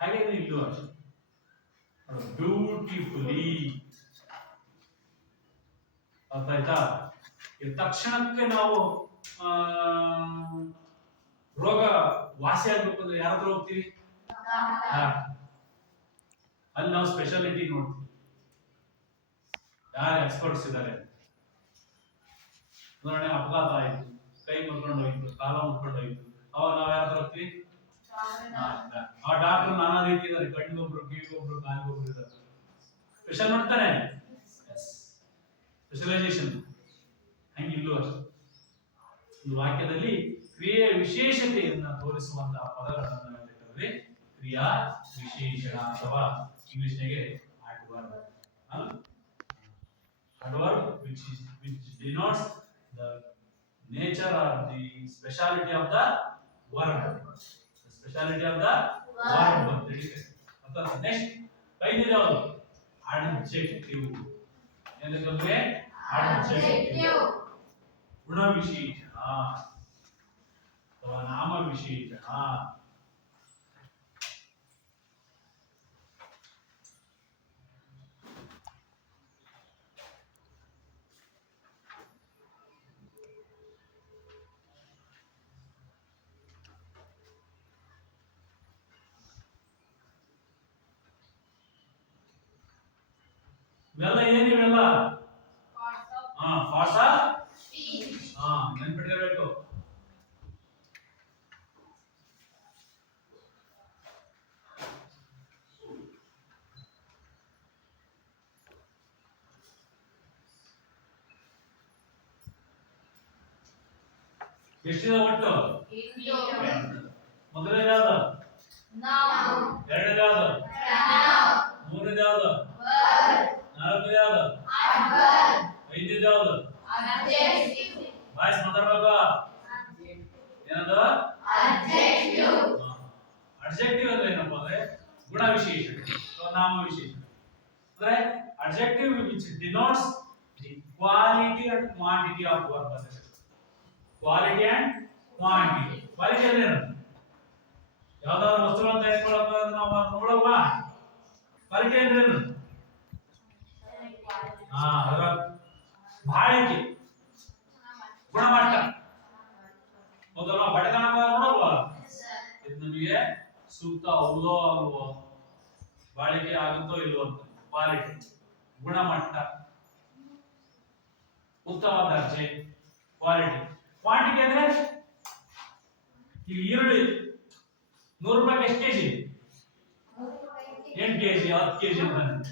ಹಾಗೆ ಇಲ್ಲೂ ಬ್ಯೂಟಿಫುಲಿ ಅರ್ಥ ಆಯ್ತಾ? ತಕ್ಷಣಕ್ಕೆ ನಾವು ರೋಗ ವಾಸಿ ಆಗ್ಬೇಕು ಅಂದ್ರೆ ಯಾರ ಹತ್ರ ಹೋಗ್ತೀವಿ? ಅಲ್ಲಿ ನಾವು ಸ್ಪೆಷಾಲಿಟಿ ನೋಡ್ತೀವಿ, ಯಾರು ಎಕ್ಸ್ಪರ್ಟ್ಸ್ ಇದ್ದಾರೆ. ಉದಾಹರಣೆ ಅಪಘಾತ ಆಯ್ತು, ಕೈ ಮುರ್ಕೊಂಡು ಹೋಯ್ತು, ಕಾಲ ಮುರ್ಕೊಂಡು ಹೋಯ್ತು, ಅವಾಗ ನಾವ್ ಯಾರ ಹತ್ರ ಹೋಗ್ತೀವಿ? ಆ ಡಾಕ್ಟರ್ ನಾನಾ ರೀತಿ ಇದ್ದಾರೆ, ಕಣ್ಣಿಗೊಬ್ರು, ಕಿವಿಗೊಬ್ರು, ಕಾಲಿಗೊಬ್ರು ಇದ್ದಾರೆ. ಸ್ಪೆಷಲ್ ಮಾಡ್ತಾರೆ, ಸ್ಪೆಷಲೈಸೇಷನ್. ಹಂಗಿಲ್ಲೂ ಅಷ್ಟೇ. ಒಂದು ವಾಕ್ಯದಲ್ಲಿ ಕ್ರಿಯೆಯ ವಿಶೇಷತೆಯನ್ನ ತೋರಿಸುವಂತಹ ಪದಗಳನ್ನು ಕರೆದರೆ ಕ್ರಿಯಾ ವಿಶೇಷಣ ಅಥವಾ ಇಂಗ್ಲಿಷ್ನಾಗೆ adverb. Adverb which denotes the nature or the speciality of the verb. The speciality of the verb. Okay. Next, ಕೈನಿದೆ ಯಾವುದು? Adjective. ಏನಕ್ಕೆ? Adjective. ಗುಣ ವಿಶೇಷಣ ಅಥವಾ ನಾಮ ವಿಶೇಷಣ. ಇವೆಲ್ಲ ಏನಿವೆಲ್ಲ? ಪಾಠ ನೆನ್ಪಿಟ್ಕೋಬೇಕು. ಎಷ್ಟಿದೆ ಒಟ್ಟು? ಮೊದಲನೇ ಯಾವ್ದು? ಎರಡನೇ ಯಾವ್ದು? ಮೂರನೇ ಯಾವ್ದು? ನಾಲ್ಕನೇ ಯಾವ್ದು? ಐದನೇ ಯಾವ್ದು? ಬಾಯ್ಸ್ ಮಾತಾಡ್ಬೇಕು. ಏನದು? ಅಡ್ಜೆಕ್ಟಿವ್ ಅಂದ್ರೆ ಏನಪ್ಪ ಅಂದ್ರೆ ಗುಣ ವಿಶೇಷಣ ಅಥವಾ ನಾಮ ವಿಶೇಷಣ. ಅಂದ್ರೆ adjective which denotes the quality and quantity of verb. Quality and quantity. Quality ಅಂದ್ರೆ ಏನು? ಯಾವ್ದಾದ್ರು ವಸ್ತುಗಳನ್ನು ತಯಾರಿಸ್ಕೊಳ್ಳೋಕೆ ನಾವು ನೋಡಲ್ವಾ? ಕ್ವಾಲಿಟಿ ಅಂದ್ರೆ ಏನು? ಅದರ ಬಾಳಿಕೆ, ಗುಣಮಟ್ಟ. ಹೌದಲ್ವಾ? ಬಡತನ ನೋಡಲ್ವಾ? ಇದು ನಮಗೆ ಸೂಕ್ತ ಹೌದೋ ಅಲ್ವೋ, ಬಾಳಿಕೆ ಆಗುತ್ತೋ ಇಲ್ವೋ ಅಂತ. ಕ್ವಾಲಿಟಿ, ಗುಣಮಟ್ಟ, ಉತ್ತಮ ದರ್ಜೆ, ಕ್ವಾಲಿಟಿ. ಕ್ವಾಂಟಿಟಿ ಅಂದ್ರೆ ಈಗ ಈರುಳ್ಳಿ 100 ರೂಪಾಯಿಗೆ ಎಷ್ಟು ಕೆಜಿ? 8 ಕೆಜಿ, 10 ಕೆಜಿ ಅಂತ.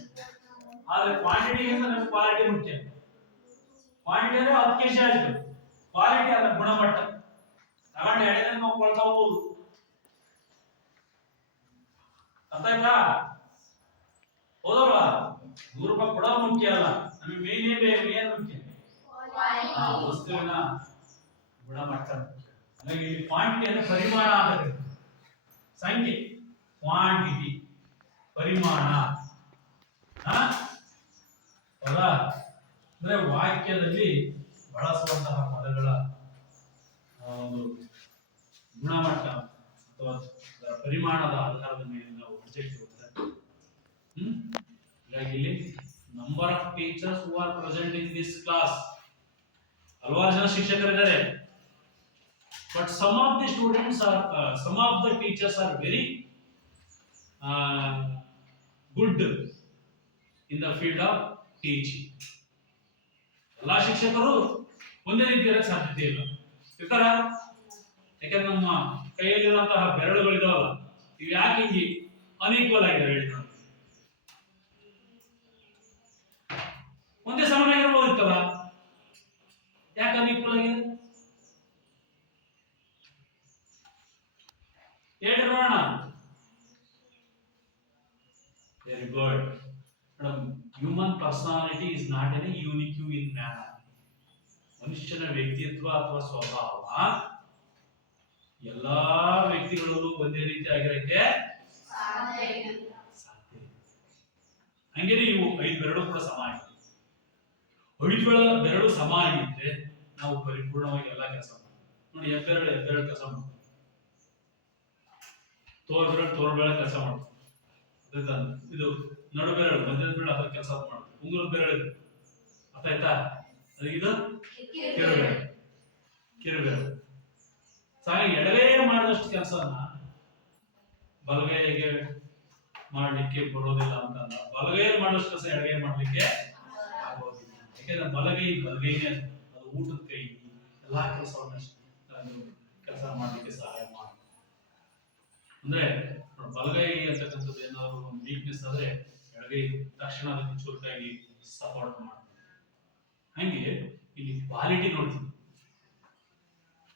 ಆದ್ರೆ ಕ್ವಾಂಟಿಟಿಗಿಂತ ನಮ್ಗೆ ಕ್ವಾಲಿಟಿ ಮುಖ್ಯ. ಕ್ವಾಂಟಿಟಿ ಅಂದ್ರೆ 10 ಕೆಜಿ ಆಯ್ತು, ಕ್ವಾಲಿಟಿ ಅಲ್ಲ ಗುಣಮಟ್ಟ. ತಗೊಂಡು ಎಳೆದ್ರೆ ನಾವು ಕೊಳ್ತಾ ಹೋಗ್ಬೋದು. ಅರ್ಥ ಆಯ್ತಾ? ಹೌದಲ್ವಾ? 100 ರೂಪಾಯಿ ಕೊಡೋದು ಮುಖ್ಯ ಅಲ್ಲ, ನಮಗೆ ಮೇನ್ ಮುಖ್ಯ ವಸ್ತುವಿನ ಗುಣಮಟ್ಟ. ಹಾಗಾಗಿ ಇಲ್ಲಿ ಕ್ವಾಂಟಿಟಿ ಅಂದ್ರೆ ಪರಿಮಾಣ ಆಗುತ್ತೆ. ಸಂಖ್ಯೆ ಕ್ವಾಂಟಿಟಿ ಪರಿಮಾಣ. ಹೌದಾ? ಅಂದ್ರೆ ವಾಕ್ಯದಲ್ಲಿ ಬಳಸುವಂತಹ ಪದಗಳ ಒಂದು ಗುಣಮಟ್ಟ ಅಥವಾ ಅದರ ಪರಿಮಾಣದ ಆಧಾರದ ಮೇಲೆ ನಾವು ಅಬ್ಜೆಕ್ಟಿವ್ ಹೀಗಾಗಿ ಇಲ್ಲಿ number of teachers who are present in this class. ಹಲವಾರು ಜನ ಶಿಕ್ಷಕರಿದ್ದಾರೆ. But some of the students are, some of the teachers are very good in the field of teaching. ಎಲ್ಲ ಶಿಕ್ಷಕರು ಒಂದೇ ರೀತಿಯ ಸಾಧ್ಯತೆ ಇಲ್ಲ. ಇರ್ತಾರ? ಯಾಕಂದ್ರೆ ನಮ್ಮ ಕೈಯಲ್ಲಿರುವಂತಹ ಬೆರಳುಗಳಿದಾವಲ್ಲ, ಇವು ಯಾಕೆ ಹಿಂಗೆ ಅನ್ಈಕ್ವಲ್ ಆಗಿದಾವೆ ಹೇಳಿ ನೋಡಿ. ಒಂದೇ ಸಮಾನಾಗಿರ್ಬೋದಿತ್ತಲ್ಲ, ಯಾಕೆ ಅನ್ಈಕ್ವಲ್ ಆಗಿದೆ? ಹೇಳಿ ನೋಡೋಣ. Very good madam. Human personality is not an unique in man. ಮನುಷ್ಯನ ವ್ಯಕ್ತಿತ್ವ ಅಥವಾ ಸ್ವಭಾವ ಎಲ್ಲಾ ವ್ಯಕ್ತಿಗಳಲ್ಲೂ ಒಂದೇ ರೀತಿ ಆಗಿರಕ್ಕೆ ಸಾಧ್ಯ ಇಲ್ಲ. ಹಂಗೇನೆ ಇವು 5 ಬೆರಳು ಕೂಡ ಸಮ ಆಗಿದೆ. 5 ಬೆರಳು ಸಮ ಆಗಿದ್ರೆ ನಾವು ಪರಿಪೂರ್ಣವಾಗಿ ಎಲ್ಲಾ ಕೆಲಸ ಮಾಡ್ತೀವಿ ನೋಡಿ. ಹೆಬ್ಬೆರಳು ಕೆಲಸ ಮಾಡ್ತೀವಿ, ತೋರ್ಬೆರಳು ಕೆಲಸ ಮಾಡ್ತೀವಿ, ಇದು ನಡು ಬೆರಳು ಮಧ್ಯದ ಬೆರಳು ಅದರ ಕೆಲಸ ಮಾಡ್ತೀವಿ, ಉಂಗುರದ ಬೆರಳು ಇದು ಅರ್ಥ ಆಯ್ತಾ? ಇದು ಕಿರುಬೆರಳು. ಹಾಗಾಗಿ ಎಡಗೈ ಮಾಡಿದಷ್ಟು ಕೆಲಸನ ಬಲಗೈಗೆ ಮಾಡ್ಲಿಕ್ಕೆ ಬರೋದಿಲ್ಲ ಅಂತಂದ. ಬಲಗೈಯಲ್ಲಿ ಮಾಡಿದಷ್ಟು ಕೆಲಸ ಎಡಗೈ ಮಾಡ್ಲಿಕ್ಕೆ ಆಗೋದಿಲ್ಲ. ಯಾಕೆಂದ್ರೆ ಬಲಗೈನೇ ಅದು ಊಟದ ಕೈ, ಎಲ್ಲಾ ಕೆಲಸವನ್ನ ಕೆಲಸ ಮಾಡ್ಲಿಕ್ಕೆ ಸಹಾಯ ಮಾಡಿ. ಅಂದ್ರೆ ಬಲಗೈ ಅಂತಕ್ಕಂಥದ್ದು ಏನಾದ್ರು ಒಂದು ವೀಕ್ನೆಸ್ ಆದ್ರೆ ಎಡಗೈ ತಕ್ಷಣ ಅದಕ್ಕೆ ಚುರುಕಾಗಿ ಸಪೋರ್ಟ್ ಮಾಡ್ತೀವಿ. ಹಂಗೆ ಇಲ್ಲಿ ಕ್ವಾಲಿಟಿ ನೋಡ್ತೀವಿ,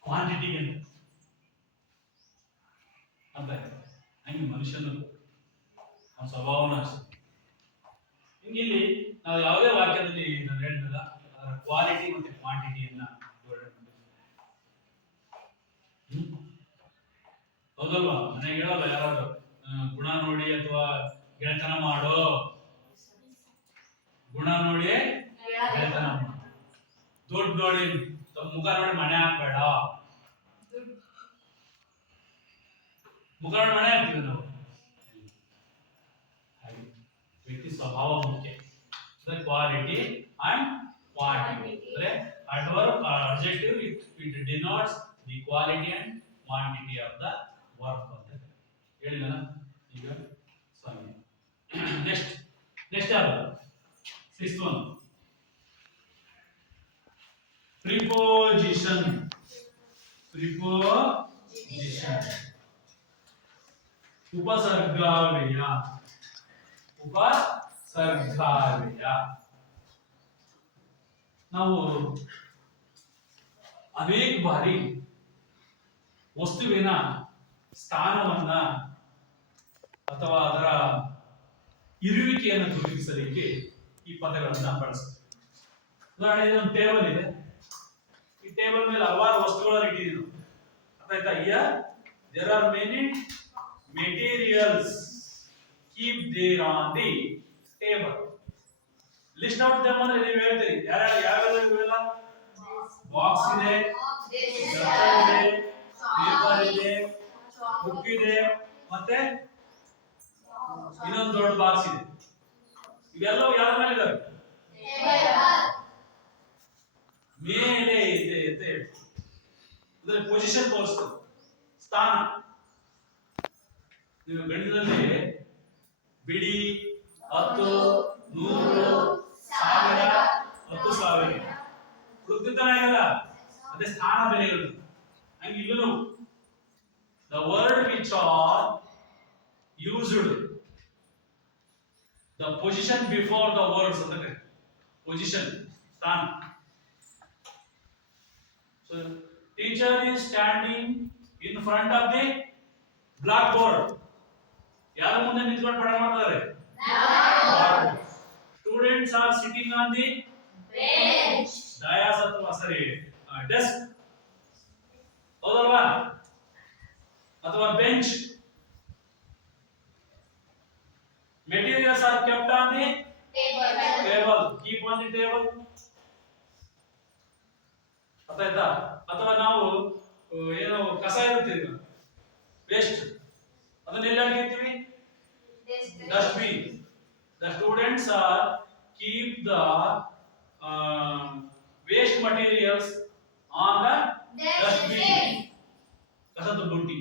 ಕ್ವಾಂಟಿಟಿ ಅಂತ ಹಂಗೆ ಮನುಷ್ಯನ ಸ್ವಭಾವನ ಅಷ್ಟೇ. ಹಿಂಗೆ ಇಲ್ಲಿ ನಾವು ಯಾವುದೇ ವಾಕ್ಯದಲ್ಲಿ ನಾನು ಹೇಳಿದ್ನಲ್ಲ, ಅದರ ಕ್ವಾಲಿಟಿ ಮತ್ತೆ ಕ್ವಾಂಟಿಟಿಯನ್ನ ಹೌದಲ್ವಾ? ಮನೆಗೆ ಹೇಳಲ್ಲ ಯಾರಾದ್ರು ಗುಣ ನೋಡಿ ಅಥವಾ ಗೆಳೆತನ ಮಾಡೋ, ಗುಣ ನೋಡಿ ಗೆಳೆತನ ಮಾಡು, ದುಡ್ಡು ನೋಡಿ ಮುಖ ನೋಡಿ ಮನೆ ಹಾಕ್ಬೇಡ. ಮುಖ ನೋಡಿ ಮನೆ ಹಾಕ್ತೀವಿ ನಾವು. ವ್ಯಕ್ತಿ ಸ್ವಭಾವ ಮುಖ್ಯ. ಕ್ವಾಲಿಟಿ ಅಂಡ್ ಕ್ವಾಂಟಿಟಿ ಅಂದ್ರೆ adverb or adjective, it denotes the quality and quantity of the work ಅಂತ ಹೇಳಿದನ. ಈಗ ಸಾರಿ ನೆಕ್ಸ್ಟ್ ಯಾವುದು? 6th one, preposition. ಉಪಸರ್ಗಾವ್ಯಯ. ನಾವು ಅನೇಕ ಬಾರಿ ವಸ್ತುವಿನ ಸ್ಥಾನವನ್ನ ಅಥವಾ ಅದರ ಇರುವಿಕೆಯನ್ನು ಗುರುತಿಸಲಿಕ್ಕೆ ಈ ಪದಗಳನ್ನ ಬಳಸ್ತೀವಿ. ಉದಾಹರಣೆ, ಇದೊಂದು ಟೇಬಲ್ ಇದೆ. ಈ ಟೇಬಲ್ ಮೇಲೆ ಹಲವಾರು ವಸ್ತುಗಳನ್ನು ಇಟ್ಟಿದ್ದೀವಿ. ಅರ್ಥ ಆಯ್ತಾ? there are many materials keep there on the table. List out them ಅಂದ್ರೆ ನೀವು ಹೇಳ್ತೀರಿ ಯಾವ್ಯಾವ ಇವೆಲ್ಲ. ಬಾಕ್ಸ್ ಇದೆ, ಪೇಪರ್ ಇದೆ, ಬುಕ್ ಇದೆ, ಮತ್ತೆ ಇನ್ನೊಂದು ದೊಡ್ಡ ಬಾಕ್ಸ್ ಇದೆ. ಇವೆಲ್ಲವೂ ಯಾರ ಮೇಲೆ ಇದಾವೆ? ಮೇಲೆ ಇದೆ ಅಂತ ಹೇಳಿ. ಅಂದ್ರೆ ಪೊಸಿಷನ್ ತೋರಿಸ್ತದೆ, ಸ್ಥಾನ. ನೀವು ಗಣಿತದಲ್ಲಿ ಬಿಡಿ, 10, 100, 1000, 10,000 ಹುಡುಕ್ತಿರ್ತಾನೆ. ಅದೇ ಸ್ಥಾನ ಬೆಲೆಗಳು. ಹಂಗೆ ಇಲ್ಲೂ the word which are used, the position before the words ಅಂದ್ರೆ position, ಸ್ಥಾನ. So teacher is standing in front of the blackboard. ಯಾರು ಮುಂದೆ ನಿಂತ್ಕೊಂಡು ಪಾಠ ಮಾಡ್ತಾರೆ? Students are sitting on the bench. Dias ಅಥವಾ ಸರಿ ಡೆಸ್ಕ್ ಹೌದಲ್ವಾ ಅಥವಾ bench materials are kept on the table keep on the table ಅರ್ಥಾಯ್ತಾ ಅಥವಾ ನಾವು ಏನೋ ಕಸ ಇರುತ್ತೆ ವೇಸ್ಟ್ ಅದನ್ನ ಎಲ್ಲಿ ಹಾಕಿರ್ತೀವಿ dustbin. The students are keep the waste materials on the dustbin. ಕಸದ ಬುಟ್ಟಿ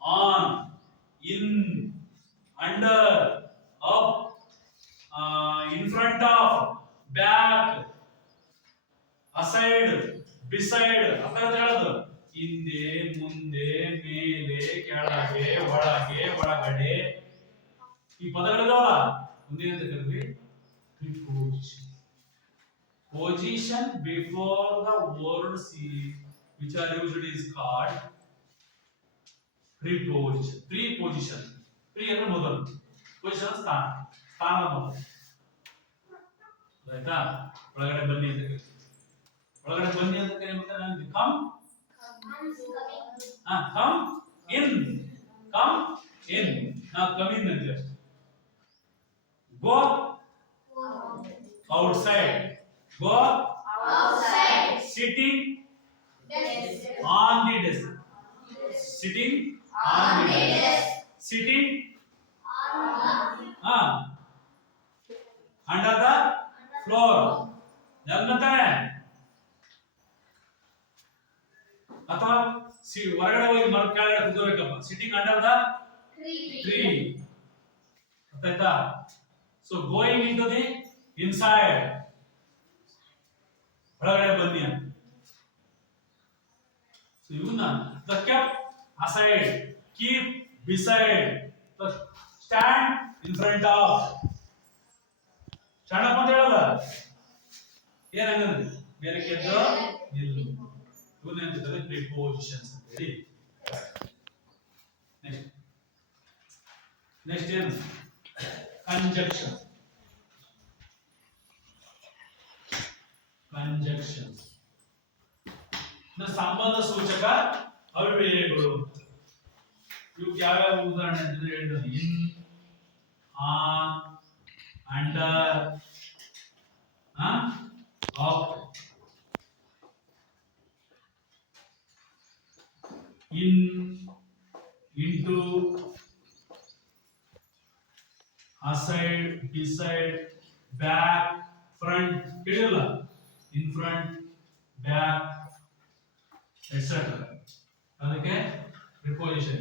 on in under up in front of back aside beside ಅಂತ ಹೇಳೋದು ಹಿಂದೆ ಮುಂದೆ ಮೇಲೆ ಕೆಳಗೆ ಒಳಗೆ ಒಳಗಡೆ ಈ ಪದಗಳಿದಾವಲ್ಲ ಮುಂದೆ ಅಂತ ಕರೀತೀವಿ preposition position before the words which are used is called preposition preposition pre ಅಂದ್ರೆ ಮೊದಲು position ಸ್ಥಾನ ಸ್ಥಾನ ಮೊದಲು ಆಯ್ತಾ ಒಳಗಡೆ ಬನ್ನಿ ಅಂತ ಕರೀತೀವಿ ಒಳಗಡೆ ಬನ್ನಿ ಅಂತ ಕರೀಬೇಕಾದ್ರೆ ನಾನು come come in now come in and just go outside go outside sitting desk on the desk sitting on the desk sitting under the floor ಜನ್ಮತಾನೆ ಅಥವಾ ಹೊರಗಡೆ ಹೋಗಿ ಮರ ಕೆಳಗಡೆ ಕೂತ್ಕೋಬೇಕಪ್ಪ ಸಿಟ್ಟಿಂಗ್ ಅಂಡರ್ ದ ಟ್ರೀ ಅರ್ಥಾಯ್ತಾ so going in to the inside ಒಳಗಡೆ ಬನ್ನಿ ಅಂತ ಸೊ ಇವನ್ನ the kept aside keep beside stand in front of stand up ಅಂತ ಹೇಳಲ್ಲ ಏನಂದ್ರೆ ಮೇಲೆ ಕೆದ್ದು ನಿಲ್ಲು ಇವನ್ನ ಅಂತಾರೆ ಪ್ರಿಪೋಸಿಷನ್ಸ್ ಅಂತ ಹೇಳಿ ನೆಕ್ಸ್ಟ್ ಏನು ಕಂಜಂಕ್ಷನ್ ಕಂಜಂಕ್ಷನ್ಸ್ ಸಂಬಂಧ ಸೂಚಕ ಅವ್ಯಯಗಳು ಇವಕ್ಕೆ ಯಾವ್ಯಾವ ಉದಾಹರಣೆ ಅಂತ ಹೇಳಿದ್ರು in on under up in into aside beside back front ಹೇಳಿಲ್ಲ in front back etc ಅದಕ್ಕೆ preposition